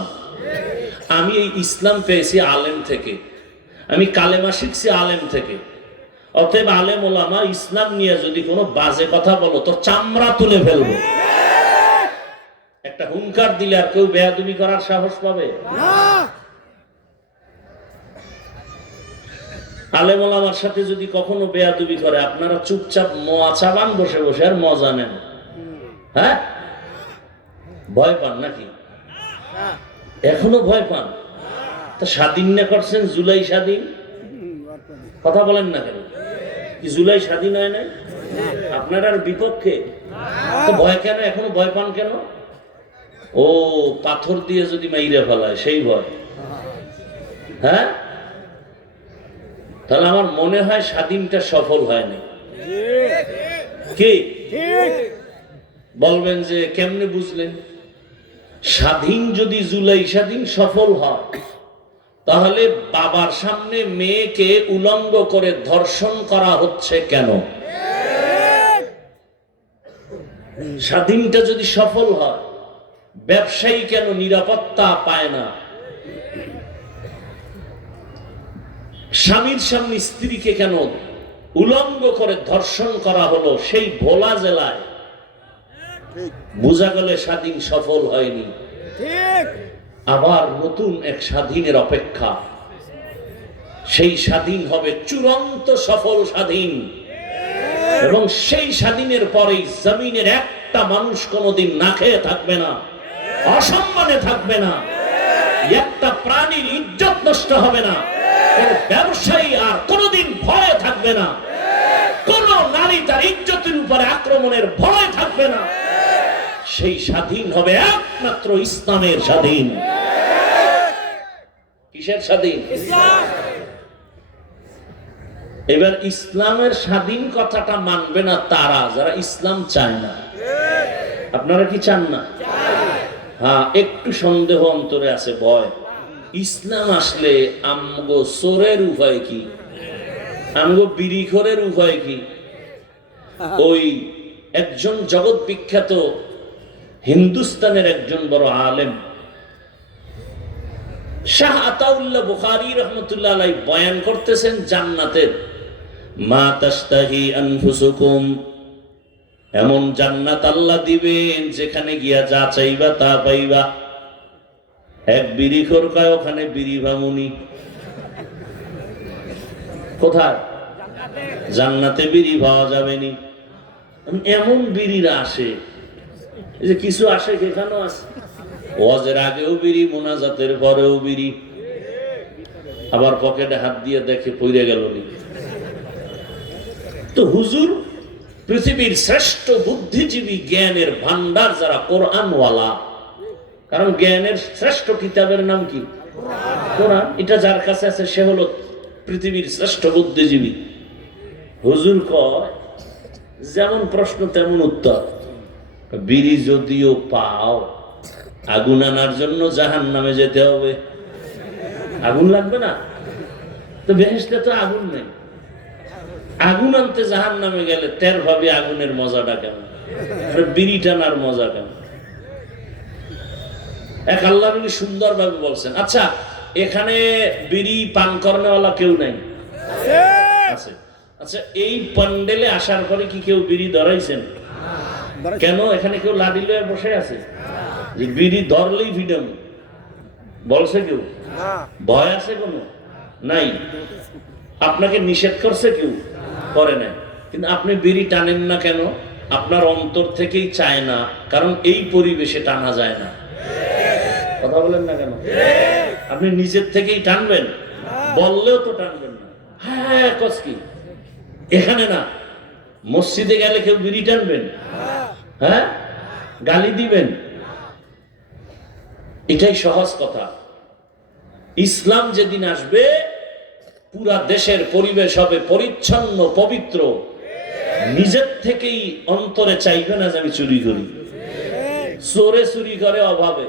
আমি এই ইসলাম পেয়েছি আলেম থেকে, আমি কালেমা শিখছি আলেম থেকে। অতএব আলেম ওলামা ইসলাম নিয়ে যদি কোনো বাজে কথা বলো তোর চামড়া তুলে ফেলবো। একটা হুঙ্কার দিলে আর কেউ বেয়াদবি করার সাহস পাবে? আলেম ওলামার সাথে যদি কখনো বেয়াদবি করে আপনারা চুপচাপ মোয়া চাবান বসে বসে আর মজা নেন। হ্যাঁ, ভয় পান নাকি? এখনো ভয় পান? তা স্বাধীন না করছেন, জুলাই স্বাধীন, কথা বলেন না কেন? কি জুলাই স্বাধীন হয় নাই? আপনার আর বিপক্ষে তো ভয় কেন? এখনো ভয় পান কেন? ও পাথর দিয়ে যদি মাইরে ফেলায় সেই ভয়। হ্যাঁ, তাহলে আমার মনে হয় স্বাধীনটা সফল হয়নি। কি বলবেন যে কেমনে বুঝলেন? স্বাধীন যদি জুলাই স্বাধীন সফল হয়, তাহলে বাবার সামনে মেয়েকে উলঙ্গ করে ধর্ষণ করা হচ্ছে কেন? স্বাধীনটা যদি সফল হয়, ব্যবসায়ী কেন নিরাপত্তা পায় না? স্বামীর সামনে স্ত্রীকে কেন উলঙ্গ করে ধর্ষণ করা হলো সেই ভোলা জেলায়? বোঝা গেল স্বাধীন সফল হয়নি। আবার নতুন এক স্বাধীনের অপেক্ষা। সেই স্বাধীন হবে চূড়ান্ত সফল স্বাধীন, এবং সেই স্বাধীনের পরেই জমিনের একটা মানুষ কোনোদিন না খেয়ে থাকবে না, অসম্মানে থাকবে না, একটা প্রাণীর ইজ্জত নষ্ট হবে না, কোন ব্যবসায়ী আর কোনোদিন ভয়ে থাকবে না, কোন নারী তার ইজ্জতের উপরে আক্রমণের ভয় থাকবে না। সেই স্বাধীন হবে একমাত্র ইসলামের স্বাধীন। কিসের স্বাধীন? এবার ইসলামের স্বাধীন কথাটা মানবে না তারা যারা ইসলাম চায় না। আপনারা কি চান না? হ্যাঁ, একটু সন্দেহ অন্তরে আছে, ভয়। ইসলাম আসলে আমগো চোরের উপায় কি, আমগো বিড়িখোরের উপায় কি? ওই একজন জগৎ বিখ্যাত হিন্দুস্তানের একজন বড় আলেম শাহ আতাউল্লাহ বুখারী রহমতুল্লাহ আলাইহি বয়ান করতেছেন জান্নাতের। মা তাশতাহি আনফুসুকুম, এমন জান্নাত আল্লাহ দিবেন যেখানে গিয়া যা চাইবা তা পাইবা। এক বিড়িখোর কয় ওখানে বিড়ি ভামুনি। কোথায়? জান্নাতে বিড়ি পাওয়া যাবে নি। এমন বিড়িরা আসে যে কিছু আসে এখানেও আছে, ওয়াজের আগেও বিড়ি, মোনাজাতের পরেও বিড়ি, আবার পকেটে হাত দিয়ে দেখে পইরে গেল নি। তো হুজুর পৃথিবীর শ্রেষ্ঠ বুদ্ধিজীবী, জ্ঞানের ভান্ডার যারা কোরআনওয়ালা, কারণ জ্ঞানের শ্রেষ্ঠ কিতাবের নাম কি? কোরআন। এটা যার কাছে আছে সে হলো পৃথিবীর শ্রেষ্ঠ বুদ্ধিজীবী। হুজুর কয় যেমন প্রশ্ন তেমন উত্তর। বিড়ি যদিও পাও, আগুন আনার জন্য জাহান্নামে যেতে হবে। আগুন লাগবে না তো? বেহেশতে তো আগুন নেই। আগুন আনতে জাহান্নামে গেলে টের ভাবে আগুনের মজাটা কেমন, বিড়ি টানার মজা কেমন। এক আল্লাহ নবী সুন্দর ভাবে বলছেন। আচ্ছা, এখানে বিড়ি পান করানোওয়ালা কেউ নাই? আছে। আচ্ছা, এই প্যান্ডেলে আসার পরে কি কেউ বিড়ি ধরাইছেন? কেন? এখানে কেউ লাঠি লয়ে বসে আছে যে বিড়ি ধরলেই ফ্রিডম বলছে কেউ? ভয় আছে কোনো? নাই। আপনাকে নিষেধ করছে কেউ? করে নাই। কিন্তু আপনি বিড়ি টানেন না কেন? আপনার অন্তর থেকেই চায় না, কারণ এই পরিবেশে টানা যায় না। কথা বলেন না কেন? আপনি নিজের থেকেই টানবেন, বললেও তো টানবেন না। হ্যাঁ, কস কি এখানে না, মসজিদে গেলে কেউ বিড়ি টানবেন? হ্যাঁ, গালি দিবেন? এটাই সহজ কথা। ইসলাম যেদিন আসবে পুরা দেশের পরিবেশ হবে পরিচ্ছন্ন, পবিত্র। নিজের থেকেই অন্তরে চাইবে না যে আমি চুরি করি। চোরে চুরি করে অভাবে,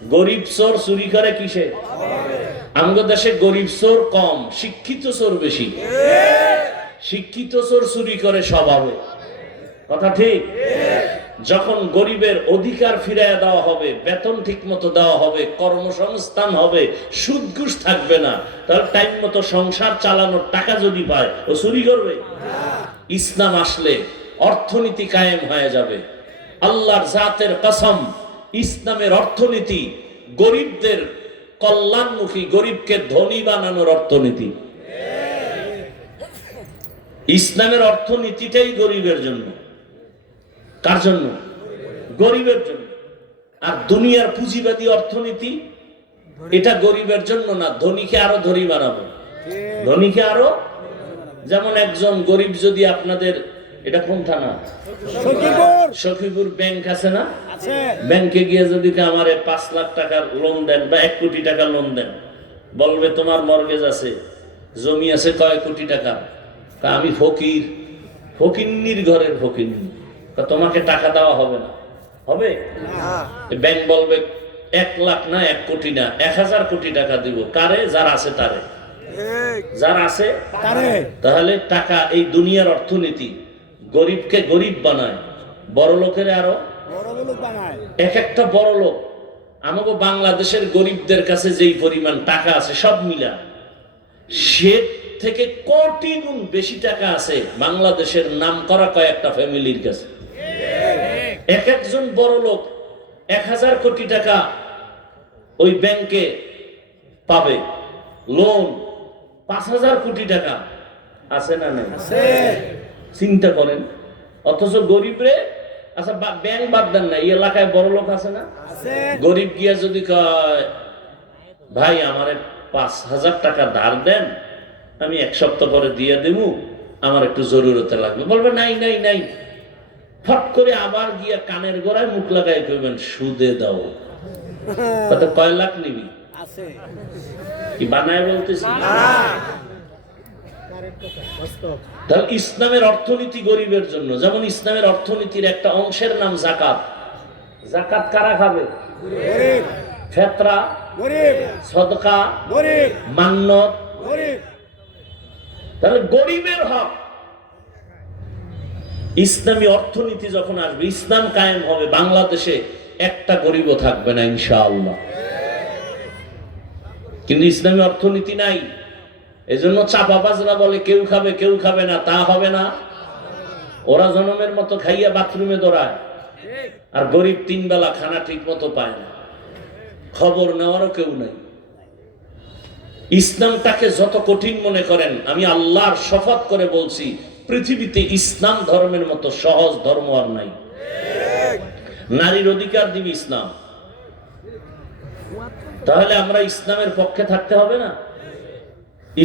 গরিব চোর চুরি করে কিসে? আমাদের দেশে গরিব চোর কম, শিক্ষিত চোর বেশি। শিক্ষিত চোর চুরি করে স্বভাবে, কথা ঠিক? যখন গরিবের অধিকার ফিরিয়ে দেওয়া হবে, বেতন ঠিক মতো দেওয়া হবে, কর্মসংস্থান হবে, সুদ ঘুষ থাকবে না, তাহলে টাইম মতো সংসার চালানোর টাকা যদি পায়, ও চুরি করবে? ইসলাম আসলে অর্থনীতি কায়েম হয়ে যাবে। আল্লাহর জাতের কসম, ইসলামের অর্থনীতি গরিবদের কল্যাণমুখী, গরিবকে ধনী বানানোর অর্থনীতি। ইসলামের অর্থনীতিটাই গরিবের জন্য। কার জন্য? গরিবের জন্য। আর দুনিয়ার পুঁজিবাদী অর্থনীতি এটা গরিবের জন্য না, ধনীকে আরো ধনী বানাবো, ধনীকে আরো। যেমন একজন গরিব যদি আপনাদের, এটা কোন থানা? সখীপুর ব্যাংক আছে না? ব্যাংকে গিয়ে যদি আমারে 5 লাখ টাকার লোন দেন বা 1 কোটি টাকা লোন দেন, বলবে তোমার মর্গেজ আছে, জমি আছে কয় কোটি টাকা। আমি ফকির, ফকিন্নির ঘরের ফকিন্নি, তোমাকে টাকা দেওয়া হবে না। হবে? ব্যাংক বলবে 1 লাখ না 1 কোটি না 1000 কোটি টাকা দিব। কারে? যার আছে তারে, যার আছে তারে। তাহলে টাকা, এই দুনিয়ার অর্থনীতি গরিবকে গরিব বানায়, বড় লোকের আরো বানায়। এক একটা বড় লোক, আমাকে বাংলাদেশের গরিবদের কাছে যেই পরিমাণ টাকা আছে সব মিলা, সে থেকে কোটি গুণ বেশি টাকা আছে বাংলাদেশের নাম করা কয়েকটা ফ্যামিলির কাছে। এক একজন বড় লোক 1000 কোটি টাকা ওই ব্যাংকে পাবে লোন, 5000 কোটি টাকা আছে না নাই? চিন্তা করেন। অথচ গরিবরে, আচ্ছা ব্যাংক বাদ দেন না, এই এলাকায় বড় লোক আছে না? গরিব গিয়া যদি কয় ভাই আমারে 5000 টাকা ধার দেন, আমি 1 সপ্তাহ পরে দিয়ে দেব, আমার একটু জরুরতে লাগবে, বলবে নাই নাই নাই। ফট করে আবার গিয়া কানের গোড়ায় মুখ লাগাই কইবেন সুদে দাও। কত কয় লাখ নিবি? কি বানায় বলতেছি? তাহলে ইসলামের অর্থনীতি গরিবের জন্য। যেমন ইসলামের অর্থনীতির একটা অংশের নাম জাকাত। জাকাত কারা খাবে? ফেতরা, সদকা, মান্নত। তাহলে গরিবের হক। ইসলামী অর্থনীতি যখন আসবে, ইসলাম কায়েম হবে, বাংলাদেশে একটা গরিবও থাকবে না ইনশাআল্লাহ। কিন্তু ইসলামী অর্থনীতি নাই, এজন্য চাপাবাজরা বলে কেউ খাবে কেউ খাবে না, তা হবে না। ওরা জনমের মতো খাইয়া বাথরুমে দৌড়ায়, আর গরিব 3 বেলা খানা ঠিক মতো পায় না, খবর নেওয়ারও কেউ নাই। ইসলামটাকে যত কঠিন মনে করেন, আমি আল্লাহর শপথ করে বলছি, পৃথিবীতে ইসলাম ধর্মের মতো সহজ ধর্ম আর নাই। নারীর অধিকার দিবে ইসলাম, তাহলে আমরা ইসলামের পক্ষে থাকতে হবে না?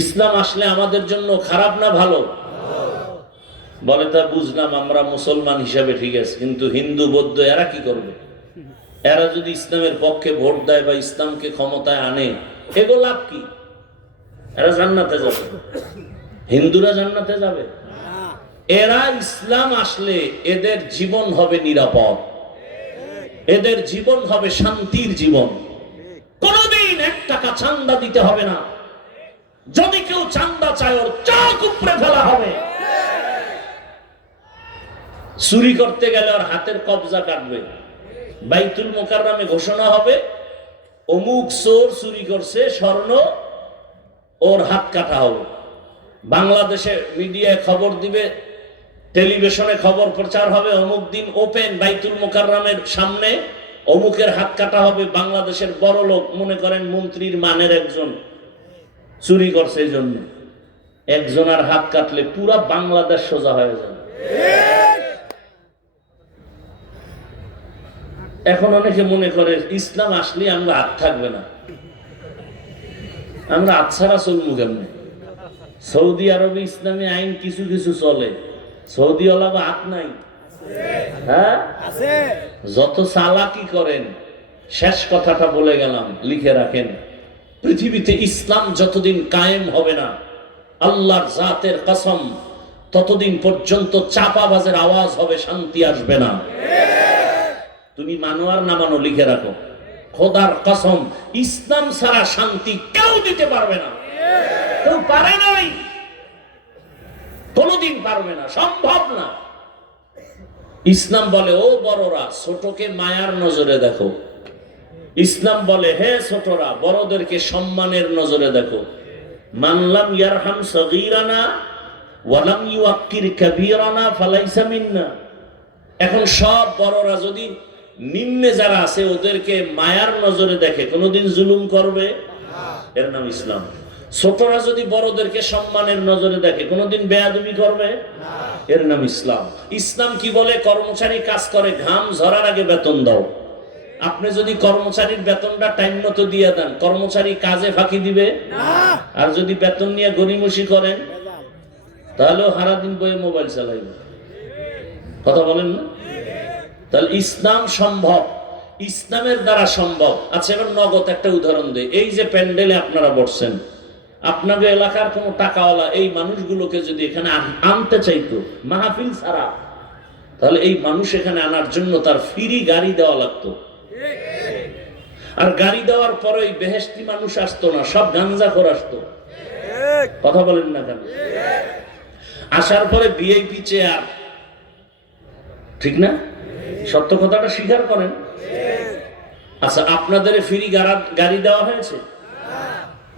ইসলাম আসলে আমাদের জন্য খারাপ না ভালো? বলে তা বুঝলাম, আমরা মুসলমান হিসাবে ঠিক আছে, কিন্তু হিন্দু বৌদ্ধ এরা কি করবে? এরা যদি ইসলামের পক্ষে ভোট দেয় বা ইসলামকে ক্ষমতায় আনে, এগুলো লাভ কি? এরা জান্নাতে যাবে, হিন্দুরা জান্নাতে যাবে। এরা ইসলাম আসলে এদের জীবন হবে নিরাপদ, এদের জীবন হবে শান্তির জীবন। কোনদিন 1 টাকা চান্দা দিতে হবে না। যদি কেউ চান্দা চায়, ওর চোখ উপড়ে ফেলা হবে। চুরি করতে গেলে ওর হাতের কবজা কাটবে। বাইতুল মুকাররমে ঘোষণা হবে, অমুক চোর চুরি করছে স্বর্ণ, ওর হাত কাটা হবে। বাংলাদেশে মিডিয়ায় খবর দিবে, টেলিভিশনে খবর প্রচার হবে, অমুক দিন ওপেন বাইতুল মুকাররমের সামনে অমুকের হাত কাটা হবে। বাংলাদেশের বড় লোক, মনে করেন মন্ত্রীর মানের একজন চুরি করছে, এই জন্য একজনের হাত কাটলে পুরা বাংলাদেশ সোজা হয়ে যাবে। এখন অনেকে মনে করে ইসলাম আসলে আমরা হাত থাকবে না, আমরা হাত ছাড়া চলবো কেমনে? সৌদি আরবে ইসলামী আইন কিছু কিছু চলে, সৌদি আলাদা হাত নাই। হ্যাঁ, যত চালাকি করেন, শেষ কথাটা বলে গেলাম, লিখে রাখেন। পৃথিবীতে ইসলাম যতদিন কায়েম হবে না, আল্লাহর জাতের কসম, ততদিন পর্যন্ত চাপাবাজের আওয়াজ হবে, শান্তি আসবে না। তুমি মানো আর না মানো, লিখে রাখো, খোদার কসম, ইসলাম ছাড়া শান্তি কেউ দিতে পারবে না, কেউ পারে নাই। কোনোদিন পারবে না, সম্ভব না। ইসলাম বলে ও বড়রা ছোটকে মায়ার নজরে দেখো। ইসলাম বলে হে ছোটরা বড়দেরকে সম্মানের নজরে দেখো। মানলাম ইয়ারহাম সগীরানা ওয়ালাম ইউআক্কির কাবীরানা ফালাইসা মিন্না। এখন সব বড়রা যদি নিম্নে যারা আছে ওদেরকে মায়ার নজরে দেখে, কোনোদিন জুলুম করবে? এর নাম ইসলাম। ছোটরা যদি বড়দেরকে সম্মানের নজরে দেখে, কোনোদিন বেয়াদবি করবে? এর নাম ইসলাম। ইসলাম কি বলে? কর্মচারী কাজ করে, ঘাম ঝরার আগে বেতন দাও। আপনি যদি কর্মচারীর বেতনটা টাইম মতো দিয়ে দেন, কর্মচারী কাজে ফাঁকি দিবে? আর যদি বেতন নিয়ে গড়িমসি করেন, তাহলেও সারাদিন বইয়ে মোবাইল চালাইবে। কথা বলেন না? তাহলে ইসলাম সম্ভব, ইসলামের দ্বারা সম্ভব। আচ্ছা এবার নগদ একটা উদাহরণ দেই। এই যে প্যান্ডেলে আপনারা বসছেন, আপনাদের এলাকার কোনো টাকাওয়ালা এই মানুষগুলোকে যদি এখানে আনতে চাইতো মাহফিল ছাড়া, তাহলে এই মানুষ এখানে আনার জন্য তার ফ্রি গাড়ি দেওয়া লাগতো। আর গাড়ি দেওয়ার পরে ওই বেহেশতি মানুষ আসতো না, সব গাঞ্জাখোর আসতো। কথা বলেন না কেন? আসার পরে ভিআইপি চেয়ার, ঠিক না? সত্য কথাটা স্বীকার করেন। আচ্ছা আপনাদের ফ্রি গাড়ি দেওয়া হয়েছে?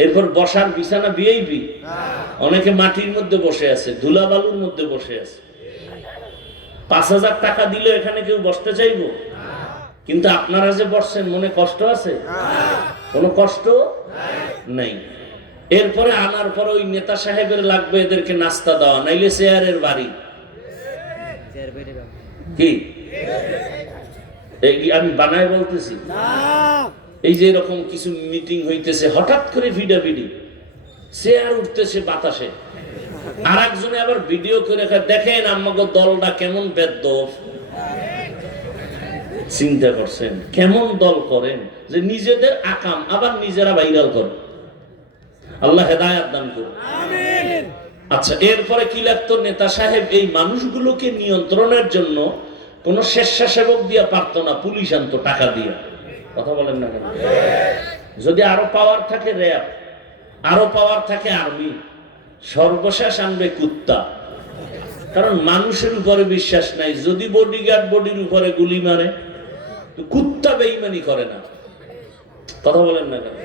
এরপর বসার বিছানা ভিআইপি। অনেকে মাটির মধ্যে বসে আছে, ধুলাবালুর মধ্যে বসে আছে। 5,000 টাকা দিলে এখানে কেউ বসতে চাইবো? কিন্তু আপনারা যে বসছেন মনে কষ্ট আছে? কোনো কষ্ট নাই। এরপরে আনার পরে ওই নেতা সাহেবের লাগবে এদেরকে নাস্তা দেওয়া, নাইলে চেয়ারের বাড়ি। কি আমি বানায় বলতেছি? এই যে এরকম কিছু মিটিং হইতেছে, হঠাৎ করে ভিডাভিডি, চেয়ার উঠতেছে বাতাসে, আর একজনে আবার ভিডিও করে দেখেন আমাকে দলটা কেমন বেদ্যপ। চিন্তা করছেন কেমন দল করেন যে নিজেদের আকাম আবার নিজেরা ভাইরাল করে। আল্লাহ হেদায়েত দান করুন। আচ্ছা এরপরে কি লাগতো? নেতা সাহেব এই মানুষগুলোকে নিয়ন্ত্রণের জন্য কোন স্বেচ্ছাসেবক দিয়া পারতো না, পুলিশ আনতো টাকা দিয়ে। কথা বলেন না কেন? যদি আরো পাওয়ার থাকে র্যাব, আরো পাওয়ার থাকে আর্মি, সর্বশেষ আনবে কুত্তা। কারণ মানুষের উপরে বিশ্বাস নাই। যদি বডিগার্ড বডির উপরে গুলি মারে, কুত্তা বেঈমানি করে না। কথা বলেন না কেন?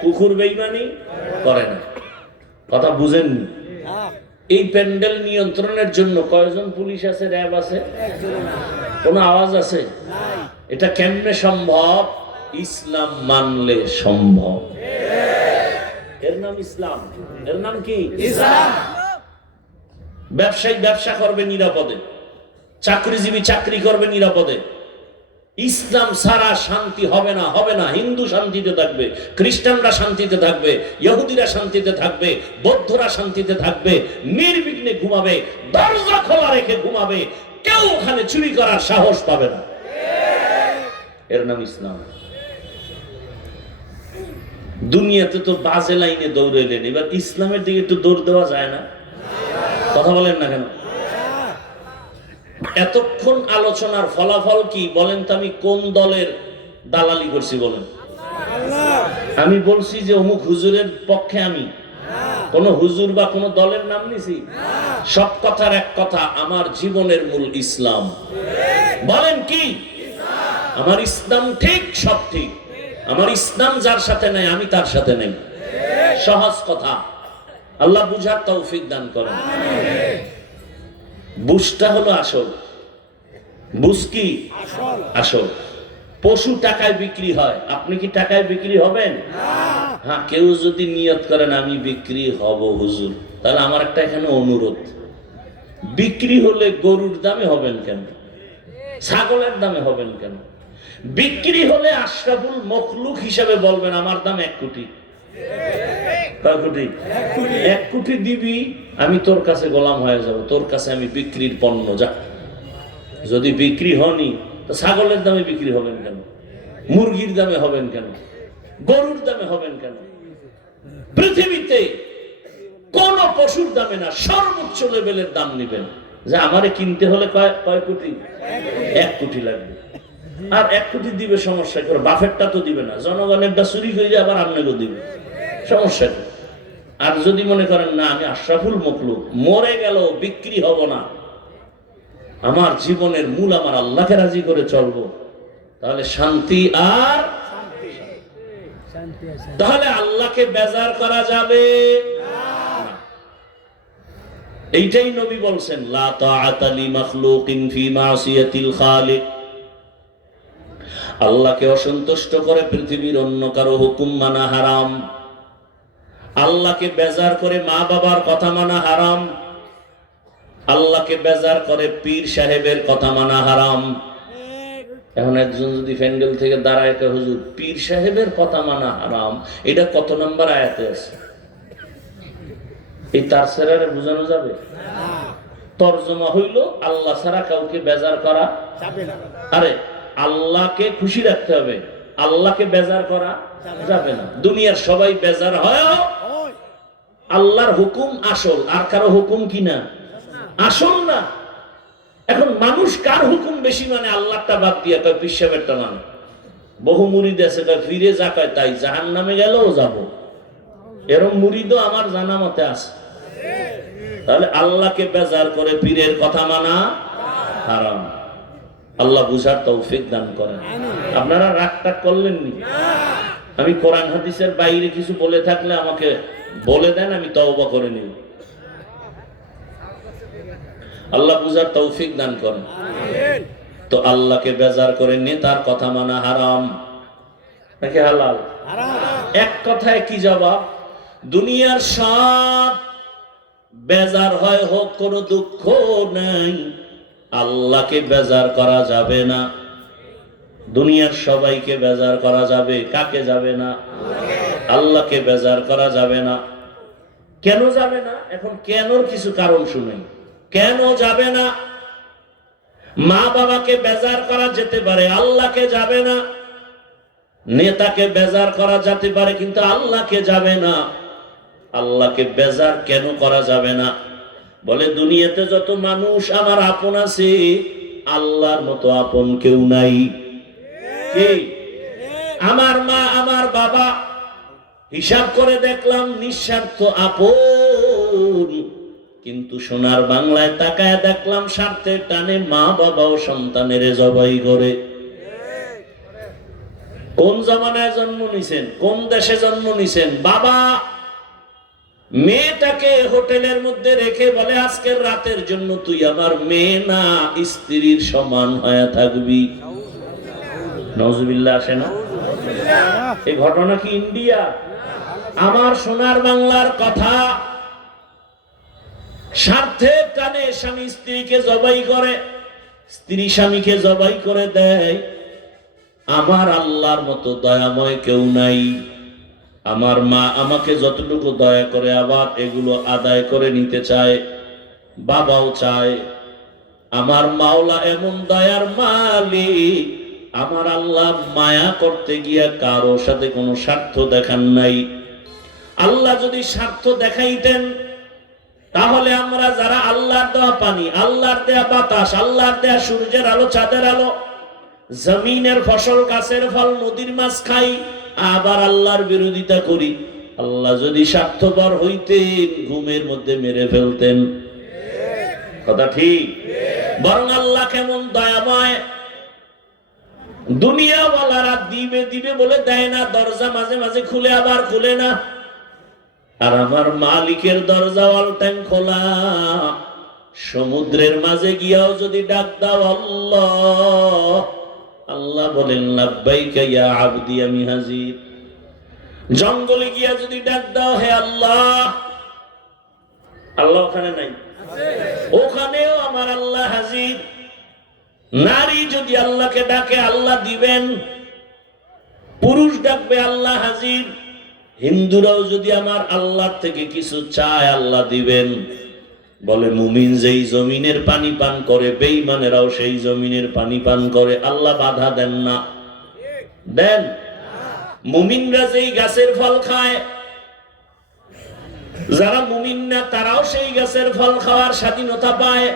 কুকুর বেঈমানি করে না। কথা বুঝেননি? এই প্যান্ডেল নিয়ন্ত্রণের জন্য কয়জন পুলিশ আছে, র্যাব আছে? কোন আওয়াজ আছে? এটা কেমনে সম্ভব? ইসলাম মানলে সম্ভব। এর নাম ইসলাম। এর নাম কি? ইসলাম। ব্যবসায়ী ব্যবসা করবে নিরাপদে, চাকরিজীবী চাকরি করবে নিরাপদে। ইসলাম ছাড়া শান্তি হবে না, হবে না। হিন্দু শান্তিতে থাকবে, খ্রিস্টানরা শান্তিতে থাকবে, ইহুদিরা শান্তিতে থাকবে, বৌদ্ধরা শান্তিতে থাকবে, নির্বিঘ্নে ঘুমাবে, দরজা খোলা রেখে ঘুমাবে, কেউ ওখানে চুরি করার সাহস পাবে না। এর নাম ইসলাম। দুনিয়াতে তো বাজে লাইনে দৌড়াইলেন, এবার ইসলামের দিকে একটু দৌড় দেওয়া যায় না? কথা বলেন না কেন? এতক্ষণ আলোচনার ফলাফল কি বলেন তো? আমি কোন দলের দালালি করছি বলেন? আমি বলছি যে অমুক হুজুরের পক্ষে। আমি কোন হুজুর বা কোন দলের নাম নিছি? সব কথার এক কথা, আমার জীবনের মূল ইসলাম। বলেন কি? আমার ইসলাম ঠিক, সব ঠিক। আমার ইসলাম যার সাথে নাই আমি তার সাথে নাই। সহজ কথা। আল্লাহ বুঝার তৌফিক দান করেন। বুঝটা হলো আসল। বুঝ কি? আসল। পশু টাকায় বিক্রি হয়, আপনি কি টাকায় বিক্রি হবেন? হ্যাঁ, কেউ যদি নিয়ত করেন আমি বিক্রি হব হুজুর, তাহলে আমার একটা এখানে অনুরোধ, বিক্রি হলে গরুর দামে হবেন কেন? ছাগলের দামে হবেন কেন? বিক্রি হলে আশরাফুল মখলুক হিসাবে বলবেন আমার দাম 1 কোটি। 1 কোটি দিবি, আমি তোর কাছে গোলাম হয়ে যাব, তোর কাছে আমি বিক্রির পণ্য। যা যদি বিক্রি হনি তো ছাগলের দামে বিক্রি হবেন কেন? মুরগির দামে হবেন কেন? গরুর দামে হবেন কেন? পৃথিবীতে কোন পশুর দামে না, সর্বোচ্চ লেভেলের দাম নিবেন। যে আমারে কিনতে হলে কয় কোটি? 1 কোটি লাগবে। আর 1 কোটি দিবে সমস্যা করে? বাফেরটা তো দিবে না, জনগণেরটা চুরি করে আবার আপনাকে দিবে, সমস্যা করে? আর যদি মনে করেন না আমি আশরাফুল মখলুক, মরে গেল বিক্রি হব না, আমার জীবনের মূল আমার আল্লাহকে রাজি করে চলবো, তাহলে শান্তি আর তাহলে আল্লাহকে বেজার করা যাবে না। এইটাই নবী বলছেন, লা তাআতা লি মাখলুকিন ফি মাসিয়াতিল খালিক। আল্লাহকে অসন্তুষ্ট করে পৃথিবীর অন্য কারো হুকুম মানা হারাম। আল্লাহকে বেজার করে মা বাবার কথা মানা হারাম। আল্লাহকে বেজার করে পীর সাহেবের কথা মানা হারাম। এখন একজন যদি প্যান্ডেল থেকে দাঁড়ায় কে হুজুর পীর সাহেবের কথা মানা হারাম, এটা কত নম্বর আয়াতে আছে? এই তার সেরারে বোঝানো যাবে? তরজমা হইল আল্লাহ ছাড়া কাউকে বেজার করা যাবে না। আরে আল্লাহকে খুশি রাখতে হবে, আল্লাহকে বেজার করা যাবে না। দুনিয়ার সবাই বেজার হয়, আল্লাহর হুকুম আসল, আর কারো হুকুম কি না আসল না। এখন মানুষ কার হুকুম বেশি মানে? আল্লাহটা বাদ দিয়ে কয় পীর সাহেবেরটা মানে। বহু মুরিদ আছে কয় ফিরে যা কয় তাই, জাহান্নামে গেলেও যাব, এরকম মুরিদও আমার জানা মতে আছে। তাহলে আল্লাহকে বেজার করে পীরের কথা মানা হারাম। আল্লাহ বুঝার তৌফিক দান করেন। আপনারা রাগ টাগ করলেন নি? আমি কোরআন হাদিসের বাইরে কিছু বলে থাকলে আমাকে বলে দেন, আমি তওবা করে নিব। আল্লাহ বুঝার তৌফিক দান করেন। তো আল্লাহকে বেজার করে নেতার কথা মানা হারাম নাকি হালাল? এক কথায় কি জবাব? দুনিয়ার সব বেজার হয় হোক, কোনো দুঃখ নাই, আল্লাহকে বেজার করা যাবে না। দুনিয়ার সবাইকে বেজার করা যাবে, কাকে যাবে না? আল্লাহকে বেজার করা যাবে না। কেন যাবে না? এখন কেনর কিছু কারণ শুনেন। কেন যাবে না? মা বাবাকে বেজার করা যেতে পারে, আল্লাহকে যাবে না। নেতাকে বেজার করা যেতে পারে, কিন্তু আল্লাহকে যাবে না। আল্লাহকে বেজার কেন করা যাবে না? বলে দুনিয়াতে যত মানুষ আমার আপন আছে, আল্লাহর মতো আপন কেউ নাই। কি? আমার মা আমার বাবা হিসাব করে দেখলাম নিঃস্বার্থ আপন, কিন্তু সোনার বাংলায় তাকায় দেখলাম স্বার্থের টানে মা বাবাও সন্তানের জবাই করে। কোন জমানায় জন্ম নিছেন? কোন দেশে জন্ম নিছেন? বাবা মেয়েটাকে হোটেলের মধ্যে রেখে বলে আজকের রাতের জন্য তুই আমার মেয়ে না, স্ত্রীর সমান হয়ে থাকবি। নাউজুবিল্লাহ আসে না? এই ঘটনা কি ইন্ডিয়া? আমার সোনার বাংলার কথা। স্বার্থের টানে স্বামী স্ত্রীকে জবাই করে, স্ত্রী স্বামীকে জবাই করে দেয়। আমার আল্লাহর মতো দয়াময় কেউ নাই। আমার মা আমাকে যতটুকু দয়া করে আবার এগুলো আদায় করে নিতে চায়, বাবাও চায়। আমার মাওলা এমন দয়ার মালিক, আমার আল্লাহ মায়া করতে গিয়া কারো সাথে কোনো স্বার্থ দেখান নাই। আল্লাহ যদি স্বার্থ দেখাইতেন, তাহলে আমরা যারা আল্লাহর দেওয়া পানি, আল্লাহর দেওয়া বাতাস, আল্লাহর দেওয়া সূর্যের আলো, চাঁদের আলো, জমিনের ফসল, গাছের ফল, নদীর মাছ খাই, আবার আল্লাহর বিরোধিতা করি। আল্লাহ যদি স্বার্থপর হইতেন, ঘুমের মধ্যে মেরে ফেলতেন। কথা ঠিক? বরং আল্লাহ কেমন দয়াময়। দুনিয়াওয়ালারা দিবে দিবে বলে দেয় না, দরজা মাঝে মাঝে খুলে আবার খুলে না। আর আমার মালিকের দরজা অল টাইম খোলা। সমুদ্রের মাঝে গিয়াও যদি ডাক দাও আল্লাহ, আল্লাহ বলেন লাব্বাইকা ইয়া আবদি, আমি হাজির। জঙ্গলে গিয়া যদি ডাক দাও হে আল্লাহ, আল্লাহ ওখানে নাই? ওখানেও আমার আল্লাহ হাজির। নারী যদি আল্লাহকে ডাকে আল্লাহ দিবেন, পুরুষ ডাকবে আল্লাহ হাজির। হিন্দুরাও যদি আমার আল্লাহ থেকে কিছু চায় আল্লাহ দিবেন। বলে মুমিন যেই জমিনের পানি পান করে, বেঈমানেরাও সেই জমিনের পানি পান করে। আল্লাহ বাধা দেন না? দেন। মুমিনরা যেই গাছের ফল খায়, যারা মুমিন না তারাও সেই গাছের ফল খাওয়ার স্বাধীনতা পায়।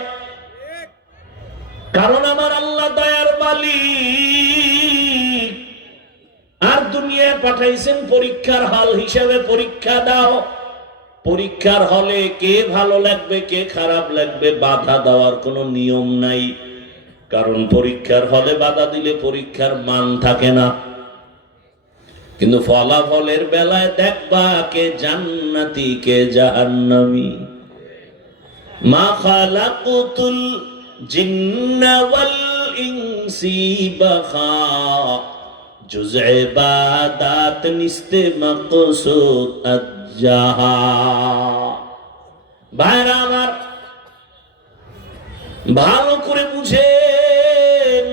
কারণ আমার আল্লাহ দয়ার মালিক। আর দুনিয়ায় পাঠাইছেন পরীক্ষার হল হিসেবে, পরীক্ষা দাও। পরীক্ষার হলে কে ভালো লাগবে কে খারাপ লাগবে বাধা দেওয়ার কোনো নিয়ম নাই, কারণ পরীক্ষার হলে বাধা দিলে পরীক্ষার মান থাকে না। কিন্তু ফলাফলের বেলায় দেখবা কে জান্নাতি কে জাহান্নামী। মা খালাকুতুল জিন্না ওয়াল ইনসি বাখা, জুজ ইবাদাত নিস্তে মাকসুদ আজ্জাহা। ভাইরা আমার, ভালো করে বুঝেন,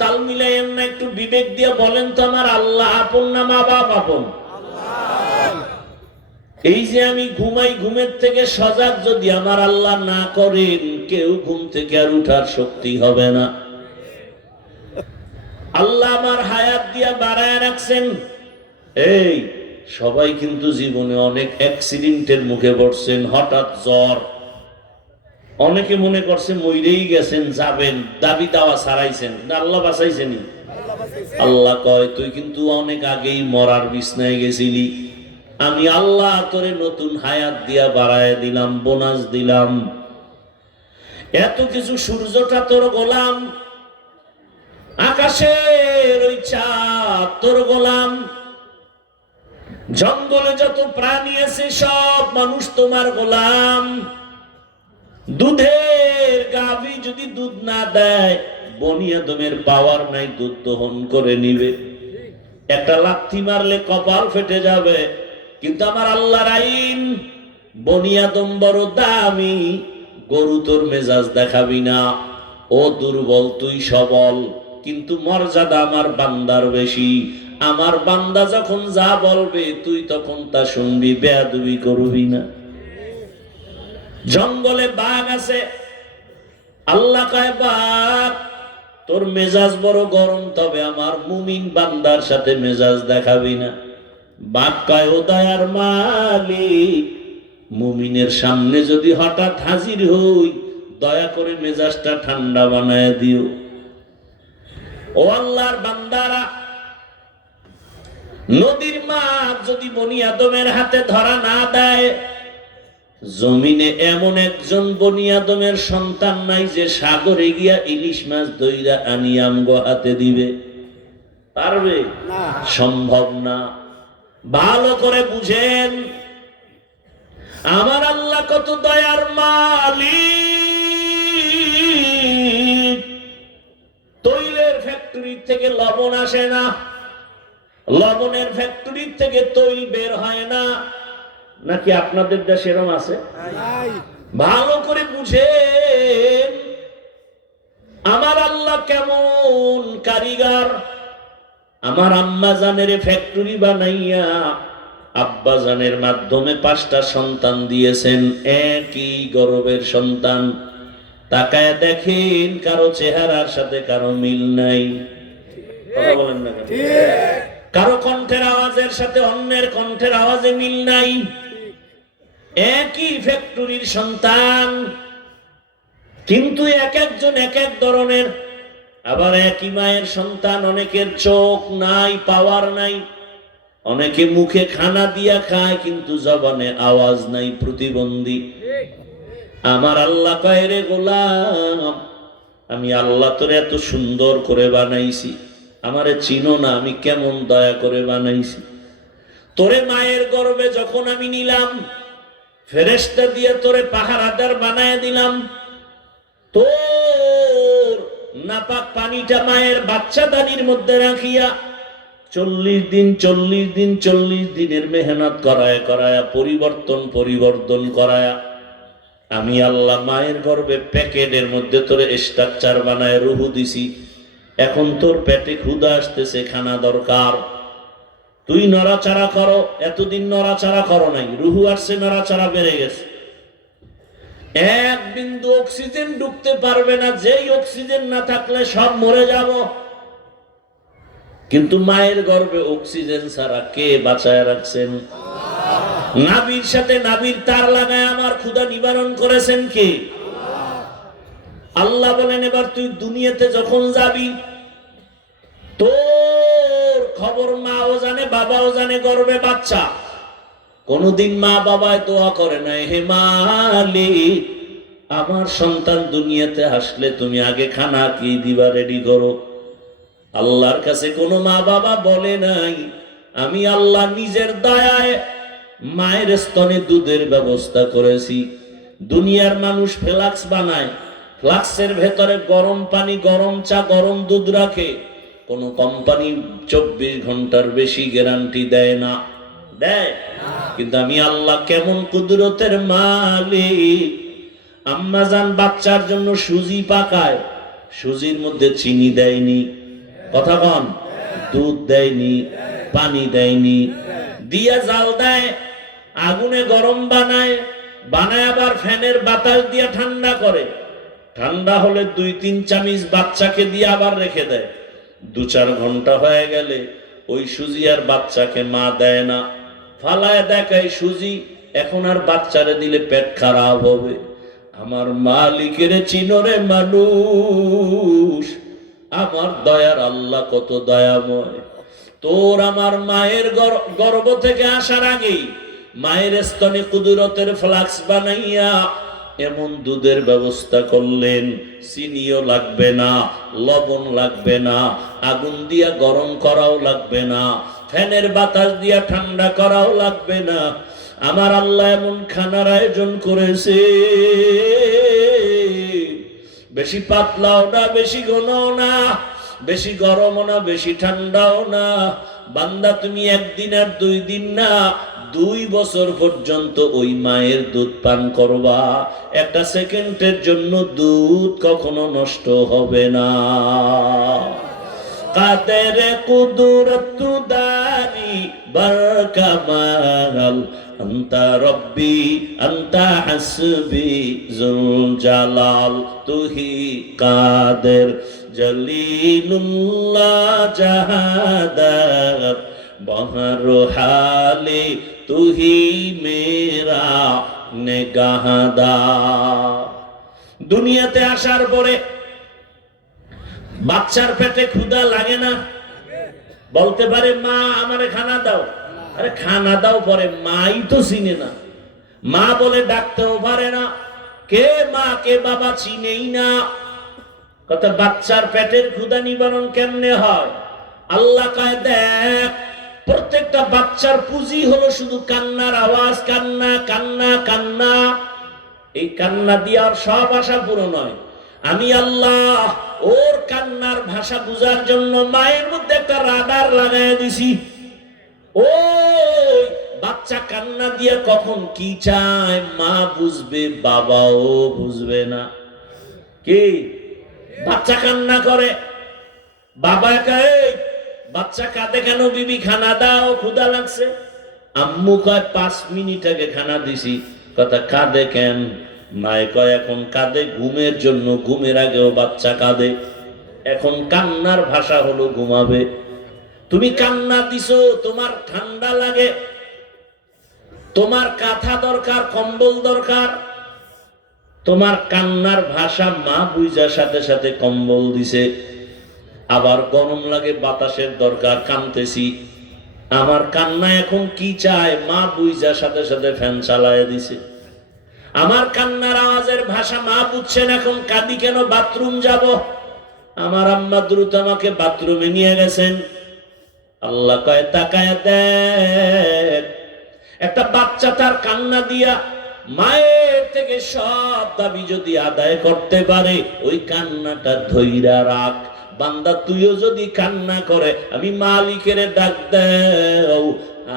তাল মিলাইয়েন না, একটু বিবেক দিয়ে বলেন তো, আমার আল্লাহ আপন না মা বাপ আপন? এই যে আমি ঘুমাই, ঘুমের থেকে সজাগ যদি আমার আল্লাহ না করেন, কেউ ঘুম থেকে আর উঠার শক্তি হবে না। আল্লাহ আমার হায়াত দিয়া বাড়ায় রাখছেন। এই সবাই কিন্তু জীবনে অনেক অ্যাক্সিডেন্টের মুখে পড়ছেন, হঠাৎ জ্বর, অনেকে মনে করছে মইরেই গেছেন, যাবেন, দাবি দাওয়া ছাড়াইছেন, আল্লাহ বাঁচাইছেনি। আল্লাহ কয় তুই কিন্তু অনেক আগেই মরার বিছনায় গেছিলি, আমি আল্লাহ তোরে নতুন হায়াত দিয়া বাড়ায় দিলাম, বোনাস দিলাম। এত কিছু, সূর্যটা তোর গোলাম, আকাশের ওই চাঁদ তোর গোলাম, জঙ্গলে যত প্রাণী আছে সব মানুষ তোমার গোলাম। দুধের গাভী যদি দুধ না দেয়, বনি আদমের পাওয়ার নাই দুধ দহন করে নিবে, একটা লাথি মারলে কপাল ফেটে যাবে। কিন্তু আমার আল্লাহর আইন, বনি আদম বড় দামি, গরু তোর মেজাজ দেখাবি না, ও দুর্বল তুই সবল, কিন্তু মর্যাদা আমার বান্দার বেশি। আমার বান্দা যখন যা বলবে তুই তখন তা শুনবি, বেয়াদবি করবি না। জঙ্গলে বাঘ আছে, আল্লাহ কয় বাঘ তোর মেজাজ বড় গরম, তবে আমার মুমিন বান্দার সাথে মেজাজ দেখাবি না। বাঘ কয় ও দয়ার মালিক, মুমিনের সামনে যদি হঠাৎ হাজির হই, দয়া করে মেজাজটা ঠান্ডা বানায় দিও। ও আল্লাহর বান্দারা, নদীর মাছ যদি বনি আদমের হাতে ধরা না দেয়, জমিনে এমন একজন বনি আদমের সন্তান নাই যে সাগরে গিয়া ইলিশ মাছ ধইরা আনি আমগো হাতে দিবে, পারবে? সম্ভব না। ভালো করে বুঝেন, আমার আল্লাহ কত দয়ার মালিক। তৈলের ফ্যাক্টরি থেকে লবণ আসে না, লবণের ফ্যাক্টরি থেকে তৈল বের হয় না, নাকি আপনাদের দেশে এরকম আছে? ভালো করে বুঝেন, আমার আল্লাহ কেমন কারিগর। আমার আম্মা জানের ফ্যাক্টরি বানাইয়া আব্বা জানের মাধ্যমে 5টা সন্তান দিয়েছেন, একই গর্ভের সন্তান। তাকায় দেখেন, কারো চেহারার সাথে কারো মিল নাই। কথা বলেন না কেন? কারো কণ্ঠের আওয়াজের সাথে অন্যের কণ্ঠের আওয়াজে মিল নাই। একই ফ্যাক্টরির সন্তান, কিন্তু এক একজন এক এক ধরনের। আবার একই মায়ের সন্তান, অনেকের চোখ নাই, পাওয়ার নাই, অনেকে মুখে খানা দিয়া খায় কিন্তু জবানে আওয়াজ নাই, প্রতিবন্ধী। আমার আল্লাহ কয় রে গোলাম, আমি আল্লাহ তোরে এত সুন্দর করে বানাইছি, আমারে চিনো না, আমি কেমন দয়া করে বানাইছি। তোরে মায়ের গর্ভে যখন আমি নিলাম, ফেরেশতা দিয়ে তোরে পাহারাদার বানায় দিলাম। তোর নাপাক পানিটা মায়ের বাচ্চাদানির মধ্যে রাখিয়া 40 দিনের মেহনত করায় পরিবর্তন করায়া আমি আল্লাহ মায়ের গর্ভে প্যাকেটের মধ্যে তোরে স্ট্রাকচার বানায় রুহু দিছি। এখন তোর পেটে ক্ষুধা আসতেছে, খানা দরকার, তুই নড়াচড়া করো। এতদিন নড়াচড়া করো নাই, রুহু আসছে, নড়াচড়া বেড়ে গেছে। এক বিন্দু অক্সিজেন ঢুকতে পারবে না, যেই অক্সিজেন না থাকলে সব মরে যাব। কিন্তু মায়ের গর্ভে অক্সিজেন ছাড়া কে বাঁচায় রাখছেন? নাভির সাথে নাভির তার লাগায় আমার ক্ষুধা নিবারণ করেছেন কে? আল্লাহ বলেন, এবার তুই দুনিয়াতে যখন যাবি, তোর খবর মাও জানে, বাবাও জানে, গর্বে বাচ্চা। কোনদিন মা বাবায় দোয়া করে নাই, হে মালিক আমার সন্তান দুনিয়াতে আসলে তুমি আগে খানা কি দিবা রেডি করো। আল্লাহর কাছে কোনো মা বাবা বলে নাই, আমি আল্লাহ নিজের দয়ায় মায়ের স্তনে দুধের ব্যবস্থা করেছি। দুনিয়ার মানুষ ফ্লাক্স বানায়, ফ্লাক্সের ভেতরে গরম পানি, গরম চা, গরম দুধ রাখে। কোন কোম্পানি 24 ঘন্টার বেশি গ্যারান্টি দেয় না, দেয়? কিন্তু আমি আল্লাহ কেমন কুদরতের মালিক, আম্মাজান বাচ্চার জন্য সুজি পাকায়, সুজির মধ্যে চিনি দেয়নি, কথা কন, দুধ দেয়নি, পানি দেয়নি, দিয়া জাল দেয়, আগুনে গরম বানায়, বানায় আবার ফ্যানের বাতাস দিয়া ঠান্ডা করে। ঠান্ডা হলে 2-3 চামচ বাচ্চাকে দিয়ে আবার রেখে দেয়। 2-4 ঘন্টা হয়ে গেলে ওই সুজি আর বাচ্চাকে মা দেয় না, ফালায় দেখায় সুজি। এখন আর বাচ্চারে দিলে পেট খারাপ হবে। আমার মালিকের চিনরে মানুষ, আমার দয়ার আল্লাহ কত দয়াময়। তোর আমার মায়ের গর্ভ থেকে আসার আগেই মায়ের স্তনে কুদরতের ফ্লাক্স বানাইয়া এমন দুধের ব্যবস্থা করলেন, চিনিও লাগবে না, লবণ লাগবে না, আগুন দিয়া গরম করাও লাগবে না, ফ্যানের বাতাস দিয়া ঠান্ডা করাও লাগবে না। আমার আল্লাহ এমন খানার আয়োজন করেছে, বেশি পাতলাও না, বেশি ঘনও না, বেশি গরমও না, বেশি ঠান্ডাও না। বান্দা তুমি 1 দিন আর 2 দিন না, 2 বছর পর্যন্ত ওই মায়ের দুধ পান করবা। 1 সেকেন্ডের জন্য দুধ কখনো নষ্ট হবে না। কাদের কুদরত দানি বরকামাল, আন্তা রব্বি আন্তা হাসবি জুল জালাল, তুহি কাদের জলিলুল্লাহ জাহাদাত, বহর হালে তুহি মেরা নেগাহদা। দুনিয়াতে আসার পরে বাচ্চার পেটে ক্ষুধা লাগে না? বলতে পারে মা আমারে খানা দাও, আরে খানা দাও পরে, মাই তো চিনে না, মা বলে ডাকতেও পারে না, কে মা কে বাবা চিনেই না। কথা বাচ্চার পেটের ক্ষুধা নিবারণ কেমনে হয়? আল্লাহ কয় দেখ, প্রত্যেকটা বাচ্চার পুঁজি হলো শুধু কান্নার আওয়াজ, কান্না কান্না কান্না। এই কান্না দিয়ে আর সব আশা পূরণ হয়। আমি আল্লাহ ওর কান্নার ভাষা বুঝার জন্য মায়ের মধ্যে একটা রাডার লাগাই দিছি। ওই বাচ্চা কান্না দিয়ে কখন কি চায় মা বুঝবে, বাবাও বুঝবে না। কি বাচ্চা কান্না করে, বাবা কয় বাচ্চা কাঁদে কেন, বিবি খানা দাও, ক্ষুধা লাগছে। আম্মু কয় 5 মিনিট আগে খানা দিছি। কথা কাঁদে কেন? মায়ে কয় এখন কাঁদে ঘুমের জন্য, ঘুমের আগেও বাচ্চা কাঁদে। এখন কান্নার ভাষা হলো ঘুমাবে। তুমি কান্না দিছো, তোমার ঠান্ডা লাগে, তোমার কাঁথা দরকার, কম্বল দরকার, তোমার কান্নার ভাষা মা বুঝার সাথে সাথে কম্বল দিছে। আবার গরম লাগে, বাতাসের দরকার, কাঁদতেছি, আমার কান্না এখন কি চায় মা বুঝার সাথে সাথে ফ্যান চালায় দিছে। আমার কান্নার আওয়াজের ভাষা মা বুঝছেন, এখন কাঁদি কেন, বাথরুম যাব। আমার আম্মা দ্রুত আমাকে বাথরুমে নিয়ে গেছেন। আল্লাহ কয় তাকায় দেখ, একটা বাচ্চা তার কান্না দিয়া মায়ের থেকে সব দাবি যদি আদায় করতে পারে, ওই কান্নাটা ধইরা রাখ। বান্দা তুইও যদি কান্না করে, আমি মালিকের ডাক দাও,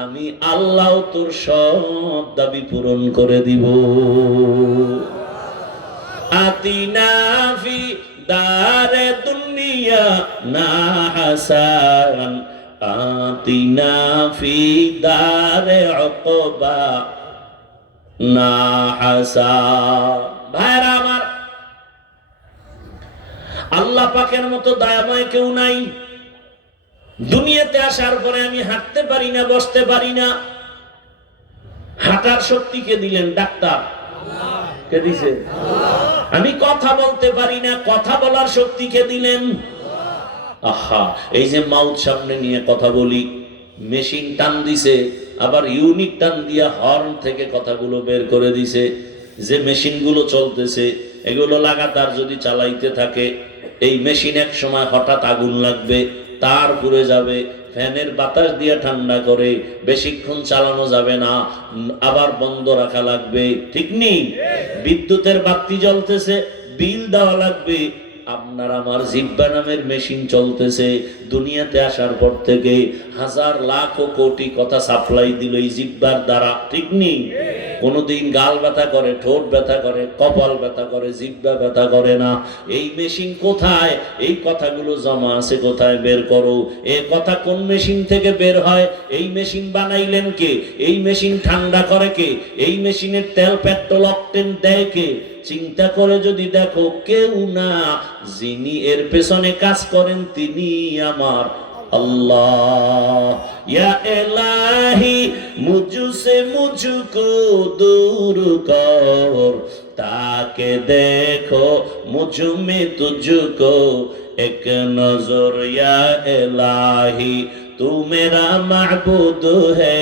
আমি আল্লাহ তোর সব দাবি পূরণ করে দিব। আতিনা ফি দারে দুনিয়া না হাসান, আতিনা ফি দারে উকবা না হাসান। ভাইরা আমার, আল্লাহ পাকের মতো দয়াময় কেউ নাই। দুনিয়াতে আসার পরে আমি হাঁটতে পারি না, বসতে পারি না। হাঁটার শক্তি কে দিলেন? ডাক্তার। কে দিছে? আমি কথা বলতে পারি না, কথা বলার শক্তি কে দিলেন? আহা, এই যে মাউথ সামনে নিয়ে কথা বলি, মেশিন টান দিছে, আবার ইউনিট টান দিয়া হর্ন থেকে কথাগুলো বের করে দিছে। যে মেশিনগুলো চলতেছে এগুলো লাগাতার যদি চালাইতে থাকে, এই মেশিন এক সময় হঠাৎ আগুন লাগবে, তার পুড়ে যাবে। ফ্যানের বাতাস দিয়ে ঠান্ডা করে বেশিক্ষণ চালানো যাবে না, আবার বন্ধ রাখা লাগবে, ঠিক নেই? বিদ্যুতের বাতি জ্বলতেছে, বিল দেওয়া লাগবে। আপনার আমার জিহ্বা নামের মেশিন চলতেছে, দুনিয়াতে আসার পর থেকে হাজার লাখ ও কোটি কথা সাপ্লাই দিল এই জিহ্বার দ্বারা, ঠিক নেই? কোনোদিন গাল ব্যথা করে, ঠোঁট ব্যথা করে, কপাল ব্যথা করে, জিহ্বা ব্যথা করে না। এই মেশিন কোথায়? এই কথাগুলো জমা আছে কোথায়? বের করো। এই কথা কোন মেশিন থেকে বের হয়? এই মেশিন বানাইলেন কে? এই মেশিন ঠান্ডা করে কে? এই মেশিনের তেল পেট্রোল অকটেন দেয় কে? চিন্তা করে যদি দেখো, কেউ না, যিনি এর পেছনে কাজ করেন তিনি আমার अल्लाह। या इलाही मुझसे मुझको दूर कर, ताके देखो मुझ में तुझको एक नजर। या इलाही तू मेरा महबूद है,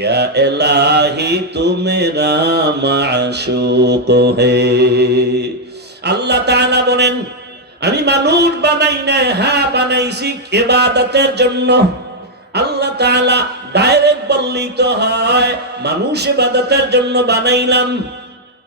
या इलाही तू मेरा माशूक है। अल्लाह ताआला बोलेन, আমি মানুষ বানাই নাই, হ্যাঁ বানাইছি ইবাদতের জন্য। আল্লাহ তাআলা ডাইরেক্ট বললেই তো হয়, মানুষ ইবাদতের জন্য বানাইলাম।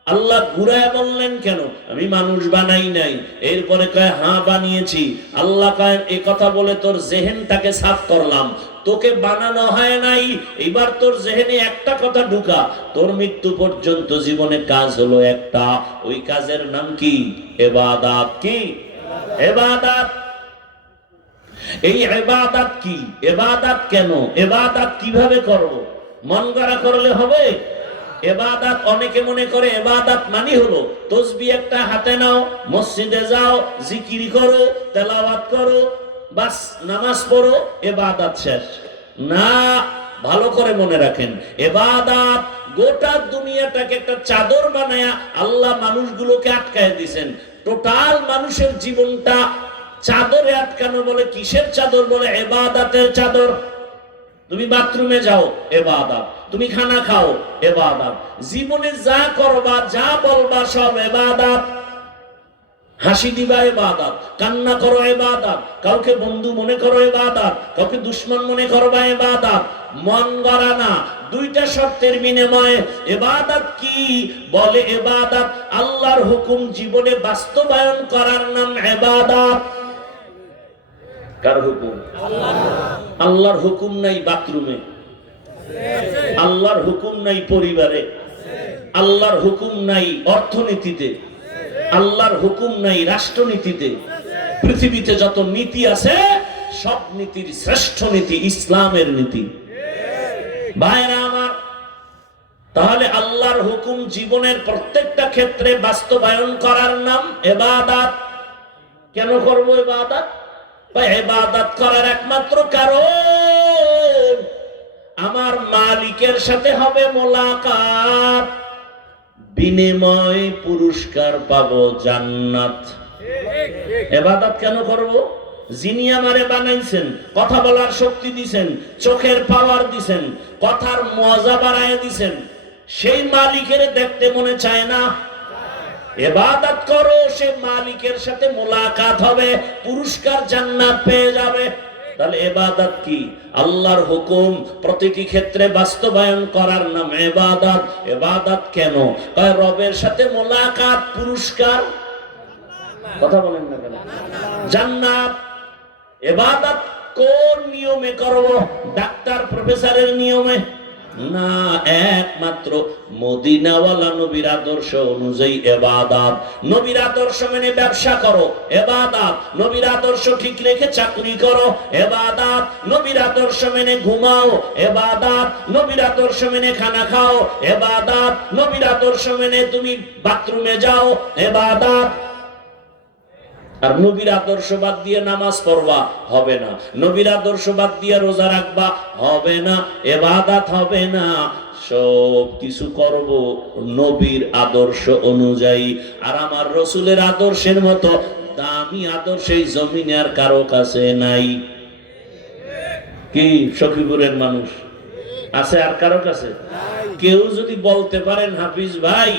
আল্লাহ ঘুরায় বললেন কেন? আমি মানুষ বানাই নাই। এরপরে কয় হ্যাঁ বানিয়েছি। আল্লাহ কয় এই কথা বলে তোর জেহেনটাকে সাফ করলাম, তোকে বানানো হয় নাই। এবার তোর জেহেনে একটা কথা ঢুকা, তোর মৃত্যু পর্যন্ত জীবনে কাজ হলো একটা, ওই কাজের নাম কি? ইবাদত। কি ইবাদত? এই ইবাদত কি? ইবাদত কেন? ইবাদত কিভাবে করব? মন গড়া করলে হবে? ইবাদত অনেকে মনে করে ইবাদত মানে হলো তাসবিহ একটা হাতে নাও, মসজিদে যাও, জিকির করো, তেলাওয়াত করো, বাস নামাজ পড়ো, ইবাদত শেষ। না, ভালো করে মনে রাখেন, ইবাদত গোটা দুনিয়াটাকে একটা চাদর বানায়া আল্লাহ মানুষগুলোকে আটকায় দিয়েছেন। টোটাল মানুষের জীবনটা চাদরে আটকানো। বলে কিসের চাদর? বলে ইবাদতের চাদর। তুমি বাথরুমে যাও, ইবাদত। তুমি খানা খাও, ইবাদত। জীবনে যা করবা, যা বলবা, সব ইবাদত। হাসি দিবা, ইবাদত। কান্না করো, ইবাদত। কাউকে বন্ধু মনে করো, ইবাদত। কাউকে দুশমন মনে করবা, ইবাদত। মন গড়া না, দুইটা শর্তের বিনিময়ে। ইবাদত কি? বলে ইবাদত আল্লাহর হুকুম জীবনে বাস্তবায়ন করার নাম ইবাদত। কার হুকুম? আল্লাহর হুকুম নাই বাথরুমে, আল্লাহর হুকুম নাই পরিবারে, আল্লাহর হুকুম নাই অর্থনীতিতে, আল্লাহর হুকুম নাই রাষ্ট্রনীতিতে। পৃথিবীতে যত নীতি আছে সব নীতির শ্রেষ্ঠ নীতি ইসলামের নীতি। ভাইরা আমার, তাহলে আল্লাহর হুকুম জীবনের প্রত্যেকটা ক্ষেত্রে বাস্তবায়ন করার নাম ইবাদত। কেন করব ইবাদত? ইবাদত করার একমাত্র কারণ আমার মালিকের সাথে হবে মোলাকাত, বিনিময় পুরস্কার পাবো জান্নাত। ইবাদত কেন করব? যিনি আমারে বানাইছেন, কথা বলার শক্তি দিছেন, চোখের পাওয়ার দিছেন, কথার মজা বাড়ায় দিছেন, সেই মালিকের দেখতে মনে চায় না? ইবাদত করো, সেই মালিকের সাথে মোলাকাত হবে, পুরস্কার জান্নাত পেয়ে যাবে। তাহলে ইবাদত কি? আল্লাহর হুকুম প্রতিটি ক্ষেত্রে বাস্তবায়ন করার নাম ইবাদত। ইবাদত কেন? কয় রবের সাথে মোলাকাত, পুরস্কার। কথা বলেন না কেন? জান্নাত। ইবাদত কোন নিয়মে করব? ডাক্তার প্রফেসরের নিয়মে না, একমাত্র মদিনাওয়ালা নবীর আদর্শ অনুযায়ী ইবাদত। নবীর আদর্শ মেনে ব্যবসা করো, ইবাদত। নবীর আদর্শ ঠিক রেখে চাকরি করো, ইবাদত। নবীর আদর্শ মেনে ঘুমাও, ইবাদত। নবীর আদর্শ মেনে খানা খাও, ইবাদত। নবীর আদর্শ মেনে তুমি বাথরুমে যাও, ইবাদত। আর নবীর আদর্শ বাদ দিয়ে নামাজ পড়বা, হবে না। নবীর আদর্শ বাদ দিয়ে রোজা রাখবা, হবে না, ইবাদত হবে না। সব কিছু করব নবীর আদর্শ অনুযায়ী। আর আমার রাসূলের আদর্শের মতো দামি আদর্শ এই জমিনে আর কারো কাছে নাই। কি সখীপুরের মানুষ আছে আর কারো কাছে? কেউ যদি বলতে পারেন হাফিজ ভাই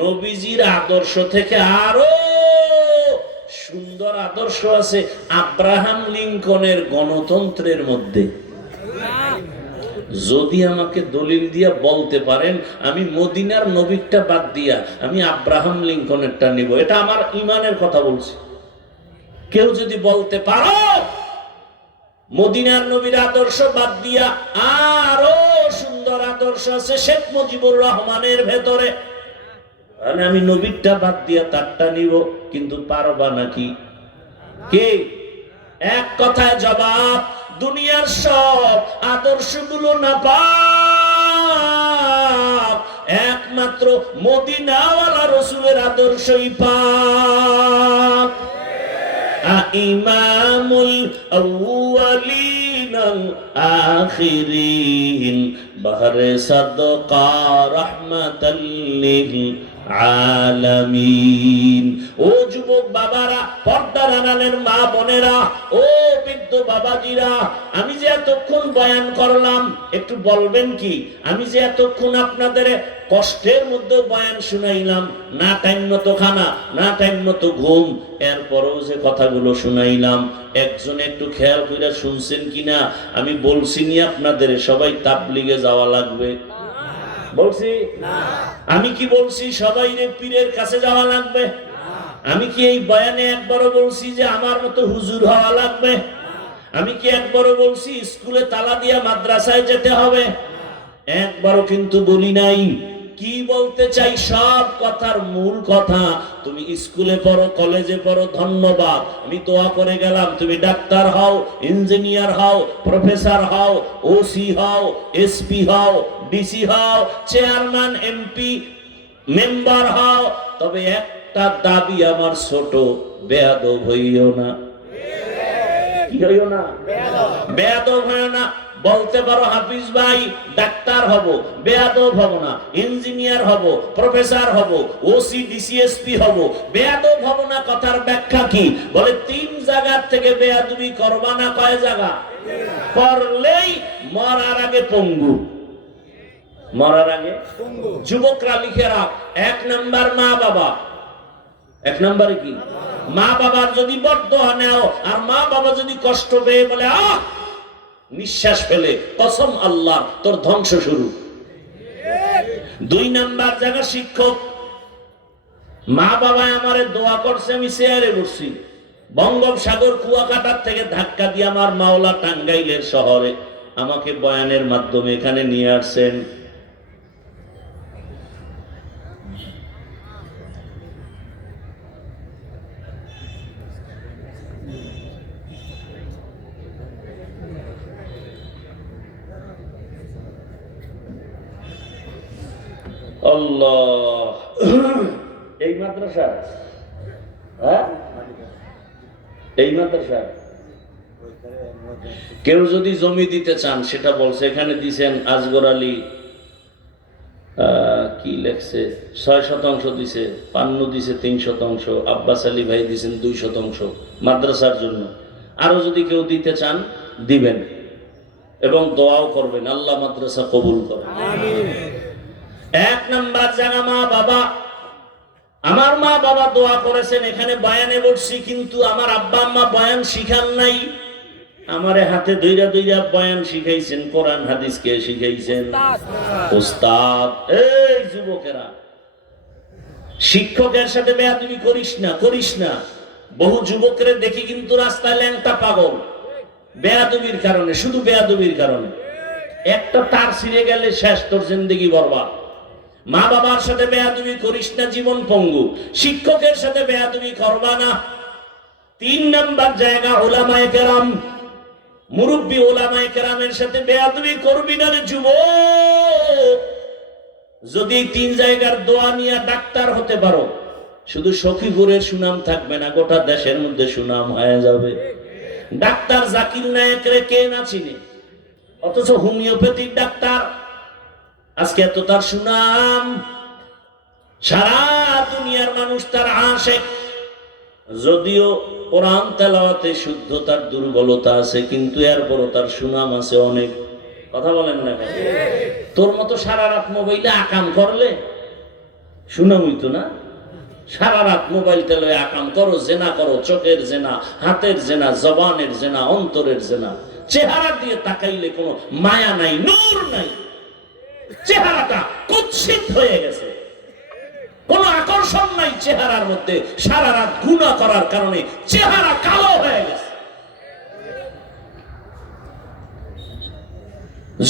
নবীজির আদর্শ থেকে আরো সুন্দর আদর্শ আছে আব্রাহাম লিঙ্কনের গণতন্ত্রের মধ্যে, যদি আমাকে দলিল দিয়া বলতে পারেন, আমি মদিনার নবীরটা বাদ দিয়া আমি আব্রাহাম লিঙ্কনেরটা নিব, এটা আমার ইমানের কথা বলছি। কেউ যদি বলতে পারো মদিনার নবীর আদর্শ বাদ দিয়া আরো সুন্দর আদর্শ আছে শেখ মুজিবুর রহমানের ভেতরে, তাহলে আমি নবীরটা বাদ দিয়া তারটা নিব। কিন্তু পারবা নাকি? কে? এক কথায় জবাব, দুনিয়ার সব আদর্শগুলো না পাক, একমাত্র মদিনাওয়ালা রাসূলের আদর্শই পাক। ইমামুল আউয়ালিন আল আখিরিন বাহরে সাদকা রাহমাতাল লিল আলামিন। ও যুবক বাবারা, পর্দার আড়ালের মা বোনেরা, ও বৃদ্ধ বাবাজিরা, আমি যে এতক্ষণ বয়ান করলাম একটু বলবেন কি? আমি যে এতক্ষণ আপনাদের কষ্টের মধ্যে বয়ান শুনাইলাম, না টাইম মতো খানা, না টাইম মতো ঘুম, এরপরেও যে কথাগুলো শুনাইলাম, একজন একটু খেয়াল করে শুনছেন কিনা? আমি বলছি নি আপনাদের সবাই তাবলিগে যাওয়া লাগবে? বলছি না। আমি কি বলছি সবাই রে পীরের কাছে যাওয়া লাগবে? আমি কি এই বয়ানে একবারও বলছি যে আমার মতো হুজুর হওয়া লাগবে? আমি কি একবারও বলছি স্কুলে তালা দিয়া মাদ্রাসায় যেতে হবে? একবারও কিন্তু বলি নাই। কি বলতে চাই? সব কথার মূল কথা, তুমি স্কুলে পড়ো, কলেজে পড়ো, ধন্যবাদ, আমি দোয়া করে গেলাম, তুমি ডাক্তার হও, ইঞ্জিনিয়ার হও, প্রফেসর হও, ওসি হও, এসপি হও, ডিসি হও, চেয়ারম্যান, এমপি, মেম্বার হও, তবে একটা দাবি আমার ছোট, বেয়াদব হইও না। কি হইও না? বেয়াদব হইও না। বলতে পারো হাফিজ ভাই ডাক্তার হব, বেয়াদব হব না, ইঞ্জিনিয়ার হব, প্রফেসর হব, ওসি ডিসিএসপি হব, বেয়াদব হব না। কথার ব্যাখ্যা কি? বলে 3 জায়গার থেকে বেয়াদবি করবা না। কয় জায়গা? করলেই মরার আগে পঙ্গু। মরার আগে যুবকরা লিখে রাখ, 1 নাম্বার মা বাবা। 1 নাম্বারে কি? মা বাবার যদি বদদোয়া নেও, আর মা বাবা যদি কষ্ট পেয়ে বলে আহ, নিঃশ্বাস ফেলে, কসম আল্লাহ তোর ধ্বংস শুরু। 2 নাম্বার জায়গা শিক্ষক। মা বাবা আমারে দোয়া করছে, আমি চেয়ারে বসছি, বঙ্গোপসাগর কুয়াকাটার থেকে ধাক্কা দিয়ে আমার মাওলা টাঙ্গাইলের শহরে আমাকে বয়ানের মাধ্যমে এখানে নিয়ে আসছেন। আল্লাহ, এই মাদ্রাসা, হ্যাঁ এই মাদ্রাসা। কেউ যদি জমি দিতে চান সেটা বলছে, এখানে দিছেন আজগর আলী কি লেখছে 6% দিছে, পান্নু দিছে 3%, আব্বাস আলী ভাই দিছেন 2% মাদ্রাসার জন্য। আরো যদি কেউ দিতে চান দিবেন এবং দোয়াও করবেন, আল্লাহ মাদ্রাসা কবুল করেন। 1 নাম্বার জায়গা মা বাবা। আমার মা বাবা দোয়া করেছেন, এখানে বয়ানে বসছি, কিন্তু আমার আব্বা আম্মা বয়ান শিখান নাই। আমারে হাতে ধইরা ধইরা বয়ান শিখাইছেন, কোরআন হাদিস কে শিখাইছেন? উস্তাদ। এই যুবকেরা, শিক্ষকের সাথে বেয়াদবি করিস না, করিস না। বহু যুবকরে দেখি কিন্তু রাস্তায় ল্যাংটা পাগল, বেয়াদবির কারণে, শুধু বেয়াদবির কারণে। একটা তার ছিঁড়ে গেলে শেষ, তোর জিন্দেগি বরবাদ। মা বাবার সাথে বেয়াদবি করিস না, জীবন পঙ্গু। শিক্ষকের সাথে বেয়াদবি করবা না। 3 নাম্বার জায়গা উলামায়ে কেরাম, মুরব্বী উলামায়ে কেরামের সাথে বেয়াদবি করবি না রে যুবক। যদি 3 জায়গার দোয়া নিয়ে ডাক্তার হতে পারো, শুধু সখীপুরের সুনাম থাকবে না, গোটা দেশের মধ্যে সুনাম হয়ে যাবে। ডাক্তার জাকির নায়েকরে কে না চিনে, অথচ হোমিওপ্যাথিক ডাক্তার, আজকে এত তার সুনাম, সারা দুনিয়ার মানুষ তার আশেক। যদিও কোরআন তেলাওয়াতে শুদ্ধতার দুর্বলতা আছে, কিন্তু এরপরও তার সুনাম আছে অনেক। কথা বলেন না কেন? তোর মতো সারা রাত মোবাইলে আকাম করলে সুনাম হইতো না? সারা রাত মোবাইল টেলে আকাম করো, জেনা করো, চোখের জেনা, হাতের জেনা, জবানের জেনা, অন্তরের জেনা। চেহারা দিয়ে তাকাইলে কোনো মায়া নাই, নূর নাই, চেহারাটা কুৎসিত হয়ে গেছে, কোনো আকর্ষণ নাই চেহারার মধ্যে। সারা রাত গুনাহ করার কারণে চেহারা কালো হয়ে গেছে।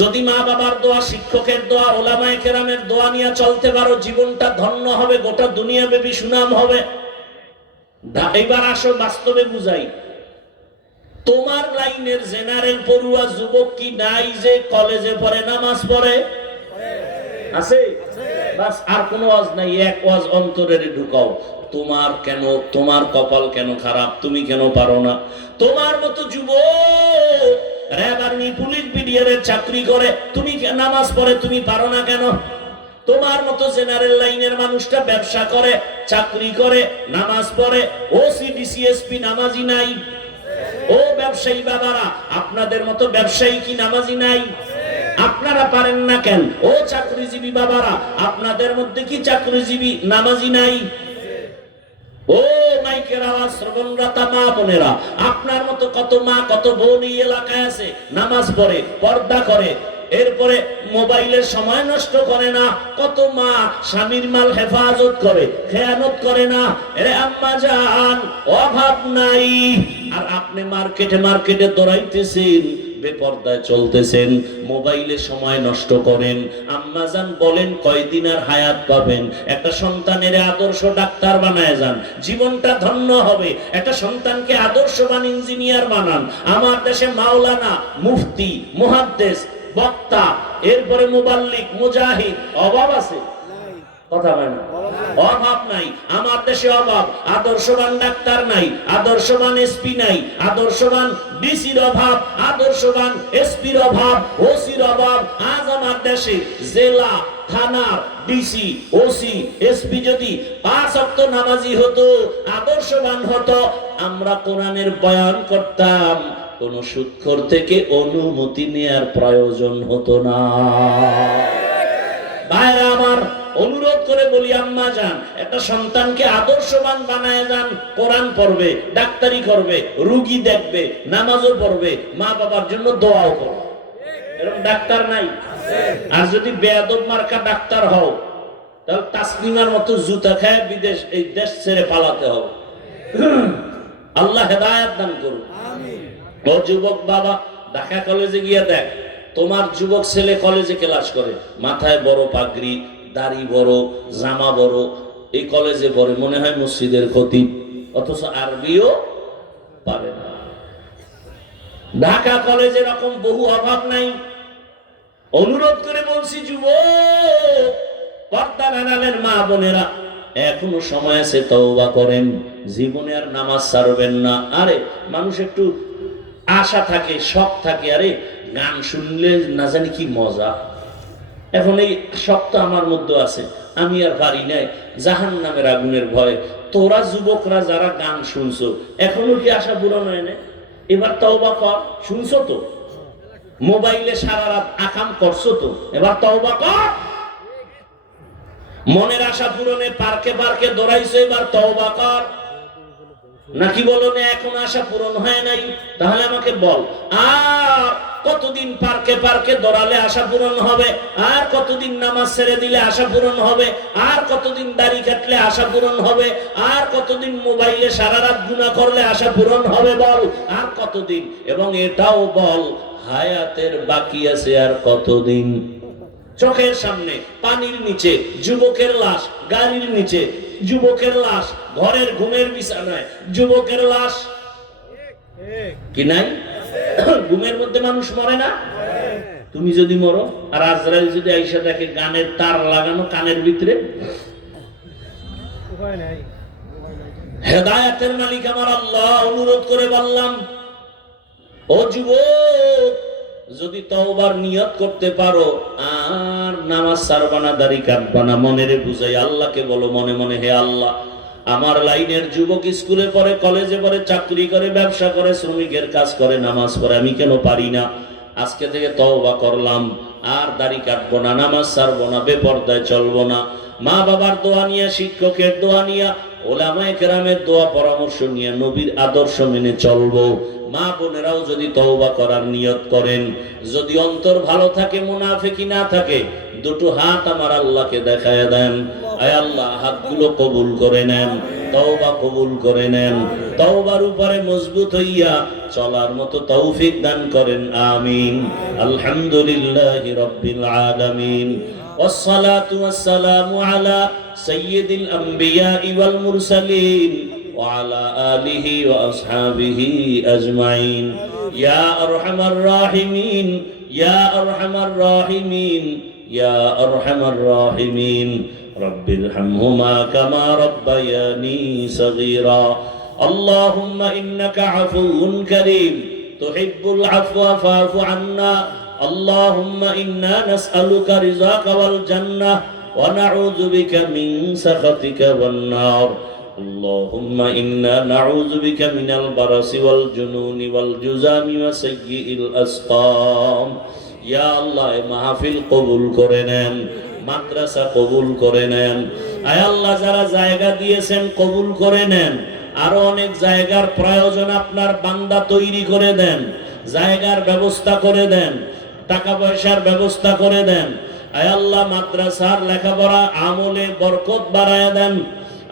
যদি মা বাবার দোয়া, শিক্ষকের দোয়া, ওলামায়ে কেরামের দোয়া নিয়ে চলতে পারো, জীবনটা ধন্য হবে, গোটা দুনিয়াব্যাপী সুনাম হবে। এবার আসো বাস্তবে বুঝাই। তোমার লাইনের জেনারেল পড়ুয়া যুবক কি নাই যে কলেজে পড়ে, নামাজ পড়ে? আছে? বাস, আর কোনো ওয়াজ নাই, এক ওয়াজ অন্তরের ঢুকাও। তোমার কেন, তোমার কপাল কেন খারাপ, তুমি কেন পারো না? তোমার মতো যুবক র‍্যাব, আর্মি, পুলিশ, বিডিআরের চাকরি করে, তুমি নামাজ পড়ে, তুমি পারো না কেন? তোমার মতো জেনারেল লাইনের মানুষটা ব্যবসা করে, চাকরি করে, নামাজ পড়ে, ওসি, ডিসিএসপি নামাজি নাই? ও ব্যবসায়ী বাবারা, আপনাদের মতো ব্যবসায়ী কি নামাজি নাই? আপনারা পারেন না কেন? ও চাকরিজীবী বাবারা, আপনাদের মধ্যে কি চাকরিজীবী নামাজি নাই? ও মাইকের আওয়াজ শ্রবণরতা মা বোনেরা, আপনার মতো কত মা, কত বোন এই এলাকায় আছে, নামাজ পড়ে, পর্দা করে, এরপরে মোবাইলের সময় নষ্ট করে না। কত মা স্বামীর মাল হেফাজত করে, খেয়ানত করে না। এরে আম্মা জান, অভাব নাই। আর আপনি মার্কেটে দৌড়াইতেছেন, বেপর্দায় চলতেছেন, মোবাইলে সময় নষ্ট করেন। আম্মাজান বলেন, কয়দিন আর হায়াত পাবেন? একটা সন্তানের আদর্শ ডাক্তার বানায় যান, জীবনটা ধন্য হবে। একটা সন্তানকে আদর্শবান ইঞ্জিনিয়ার বানান। আমার দেশে মাওলানা, মুফতি, মুহাদ্দিস, বক্তা, এরপরে মুবাল্লিগ, মুজাহিদ, অভাব আছে? কথা বলেন না, অভাব নাই। আমার দেশে অভাব, আদর্শবান ডাক্তার নাই, আদর্শবান এসপি নাই, আদর্শবান ডিসির অভাব, আদর্শবান এসপির অভাব, ওসির অভাব। আজ আমার দেশে জেলা, থানার ডিসি, ওসি, এসপি যদি 5 ওয়াক্ত নামাজি হতো, আদর্শবান হতো, আমরা কোরআনের বয়ান করতাম, কোন সুদখোর থেকে অনুমতি নেয়ার প্রয়োজন হতো না। ভাইরা আমার, অনুরোধ করে বলি, আম্মা জান, একটা সন্তানকে আদর্শবান বানায় যান। কোরআন পড়বে, ডাক্তারি করবে, রোগী দেখবে, নামাজও পড়বে, মা বাবার জন্য দোয়াও করবে। এরকম ডাক্তার নাই? আর যদি বেয়াদব মার্কা ডাক্তার হও, তাহলে তাসলিমার মতো জুতা খায় বিদেশ, এই দেশ ছেড়ে পালাতে হবে। আল্লাহ হেদায়েত দান করুন। ও যুবক বাবা, ঢাকা কলেজে গিয়ে দেখ, তোমার যুবক ছেলে কলেজে ক্লাস করে, মাথায় বড় পাগড়ি, দাড়ি বড়, জামা বড়, এই কলেজে পড়ে, মনে হয় মসজিদের খতিব, অথচ আরবিও পারে না। ঢাকা কলেজে এরকম বহু অভাব নাই। অনুরোধ করে বলছি, যুবক, পর্দা বানাবেন মা বোনেরা, এখনো সময় আছে, তওবা করেন, জীবনে আর নামাজ ছাড়বেন না। আরে মানুষ একটু আশা থাকে, শখ থাকে, আরে গান শুনলে না জানি কি মজা। এখন এই শখ তো আমার মধ্যে আছে, আমি আর পারি নাই, জাহান্নামের আগুনের ভয়। তোরা যুবকরা যারা গান শুনছো, এখনো কি আশা পূরণ হয় না? এবার তওবা কর। শুনছো তো, মোবাইলে সারা রাত আকাম করছো তো, এবার তওবা কর। মনের আশা পূরণে পার্কে পার্কে দৌড়াইছো, এবার তওবা কর। নাকি বলো না এখন আশা পূরণ হয় নাই? তাহলে আমাকে বল, আর কতদিন পার্কে পার্কে দৌড়ালে আশা পূরণ হবে? আর কতদিন নামাজ ছেড়ে দিলে আশা পূরণ হবে? আর কতদিন দাড়ি কাটলে আশা পূরণ হবে? আর কতদিন মোবাইলে সারা রাত গুনাহ করলে আশা পূরণ হবে? বল, আর কতদিন? এবং এটাও বল, হায়াতের বাকি আছে আর কতদিন? চোখের সামনে পানির নিচে যুবকের লাশ, গাড়ির নিচে যুবকের লাশ, ঘরের ঘুমের বিছানায় যুবকের লাশ, কি নাই? ঘুমের মধ্যে মানুষ মরে না? তুমি যদি মরো, আর আজরাইল যদি আইসা দেখে গানের তার লাগানো কানের ভিতরে, হেদায়েতের মালিক আমার আল্লাহ, অনুরোধ করে বললাম, ও যুবক, যদি তওবার নিয়ত করতে পারো, আর নামাজ ছাড়বা না, দাড়ি কাটবা না, মনেরে বুঝাই আল্লাহকে বলো মনে মনে, হে আল্লাহ, আমার লাইনের যুবক স্কুলে পড়ে, কলেজে পড়ে, চাকরি করে, ব্যবসা করে, শ্রমিকের কাজ করে, নামাজ পড়ে, আমি কেন পারি না? আজকে থেকে তওবা করলাম, আর দাড়ি কাটবো না, নামাজ ছাড়বো না, বেপরদায় চলবো না। মা বাবার দোয়া নিয়ে, শিক্ষকের দোয়া নিয়ে, ওলামায়ে কেরামের দোয়া পরামর্শ নিয়ে নবীর আদর্শ মেনে চলবো। মা বোনেরাও যদি তওবা করার নিয়ত করেন, যদি অন্তর ভালো থাকে, মুনাফিকি না থাকে, দুটো হাত আমার আল্লাহকে দেখায় দেন। আয় আল্লাহ, হাতগুলো কবুল করে নেন, তওবা কবুল করে নেন, তওবার উপরে মজবুত হইয়া চলার মতো তৌফিক দান করেন, আমিন। আলহামদুলিল্লাহি রাব্বিল আলামিন, والصلاة والسلام على سيد الأنبياء والمرسلين وعلى آله وأصحابه أجمعين يا أرحم الراحمين يا أرحم الراحمين يا أرحم الراحمين رب ارحمهما كما ربياني صغيرا اللهم إنك عفو كريم تحب العفو فاعف عنا اللهم إنا نسألك رضاك والجنة ونعوذ بك من سخطك والنار اللهم إنا نعوذ بك من البرص والجنون والجذام وسيء الأسقام يا الله মাহফিল কবুল করে নেন, মাদ্রাসা কবুল করে নেন। আয় আল্লাহ, যারা জায়গা দিয়েছেন কবুল করে নেন। আরো অনেক জায়গার প্রয়োজন আপনার বান্দা তৈরি করে দেন, জায়গার ব্যবস্থা করে দেন, টাকা পয়সার ব্যবস্থা করে দেন। আয় আল্লাহ, মাদ্রাসার লেখাপড়া আমলে বরকত বাড়ায় দেন।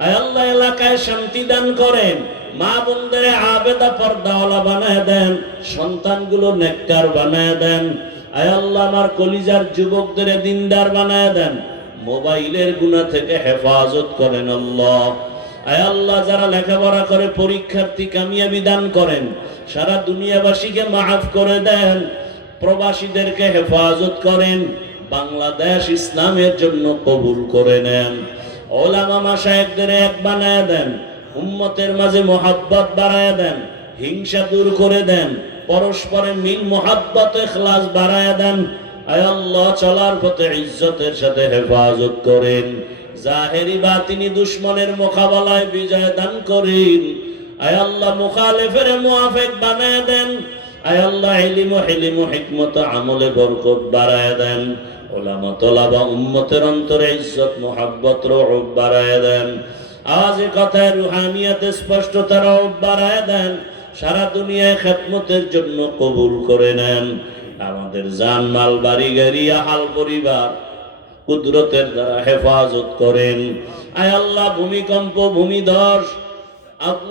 আয় আল্লাহ, এলাকায় শান্তি দান করেন, মা বোনদের আবেদা পর্দাওয়ালা বানায় দেন, সন্তানগুলো নেককার বানায় দেন। আয় আল্লাহ, আমার কলিজার যুবকদের দিনদার বানায় দেন, মোবাইলের গুনাহ থেকে হেফাজত করেন আল্লাহ। আয় আল্লাহ, যারা লেখাপড়া করে পরীক্ষার্থী কামিয়াবি দান করেন, সারা দুনিয়াবাসীকে মাফ করে দেন, প্রবাসীদেরকে হেফাজত করেন, বাংলাদেশ ইসলামের জন্য কবুল করে নেন। ওলামা মাশায়েখদের এক বানায় দেন, উম্মতের মাঝে মহব্বত বাড়ায় দেন, হিংসা দূর করে দেন, পরস্পরের মিল মহব্বত ইখলাস বাড়ায় দেন। আয় আল্লাহ, চলার পথে ইজ্জতের সাথে হেফাজত করেন, জাহেরি বাতিনি দুশমনের মোকাবেলায় বিজয় দান করেন। আয় আল্লাহ, মুখালিফের মুআফিক বানায় দেন। আয় আল্লাহ, ইলম ও হিলম ও হিকমত আমলে বরকত বাড়ায় দেন। উলামা তোলাবা উম্মতের অন্তরে ইজ্জত মুহাব্বত রউফ বাড়ায় দেন। আওয়াজে কথায় রুহানিয়াতে স্পষ্টতা রউফ বাড়ায় দেন। সারা দুনিয়ায় খেদমতের জন্য কবুল করে নেন। আমাদের জান মাল বাড়ি গাড়ি আহাল পরিবার কুদরতের দ্বারা হেফাজত করেন। আয় আল্লাহ, ভূমিকম্প, ভূমিধস,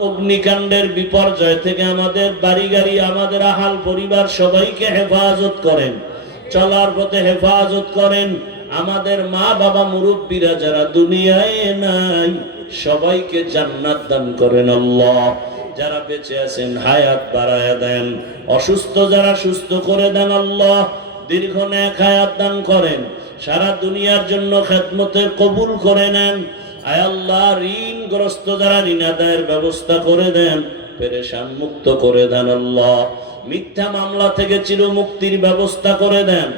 অগ্নিকাণ্ডের বিপর্যয় থেকে আমাদের বাড়ি গাড়ি, আমাদের আহাল পরিবার সবাইকে হেফাজত করেন, চলার পথে হেফাজত করেন। আমাদের মা বাবা মুরব্বীরা যারা দুনিয়ায় নাই, সবাইকে জান্নাত দান করেন আল্লাহ। যারা বেঁচে আছেন হায়াত বাড়ায় দেন, অসুস্থ যারা সুস্থ করে দেন আল্লাহ। দীর্ঘ নেক হায়াত দান করেন, সারা দুনিয়ার জন্য খেদমতের কবুল করে নেন। আয় আল্লাহ, ঋণগ্রস্ত যারা ঋণ আদায়ের ব্যবস্থা করে দেন, পেরেশান মুক্ত করে দেন আল্লাহ। মিথ্যা মামলা থেকে চিরমুক্তির ব্যবস্থা করে দেন।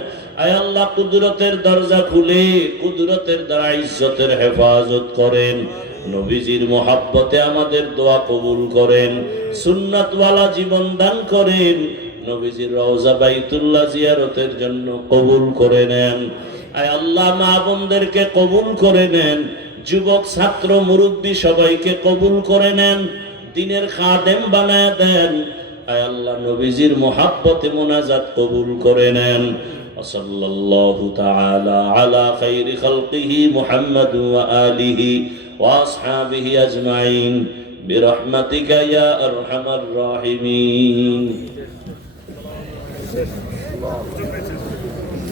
আয় আল্লাহ, কুদরতের দরজা খুলে কুদরতের দ্বারা ইজ্জতের হেফাজত করেন। নবীজির মোহাব্বতে আমাদের দোয়া কবুল করেন, সুন্নাতওয়ালা জীবন দান করেন। নবীজির রওজা বাইতুল্লাহ জিয়ারতের জন্য কবুল করে নেন। আয় আল্লাহ, মা বোনদেরকে কবুল করে নেন, যুবক ছাত্র মুরব্বী সবাইকে কবুল করে নেন, দ্বীনের খাদেম বানায় দেন। আয় আল্লাহ, নবীজির মোহাব্বতে মোনাজাত কবুল করে নেন। সাল্লাল্লাহু তাআলা আলা খাইরি খালকিহি মুহাম্মাদ ওয়া আলিহি ওয়া আসহাবিহি আজমাইন বিরহমাতিকা ইয়া আরহামার রাহিমিন।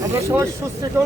আমরা সবাই সুস্থ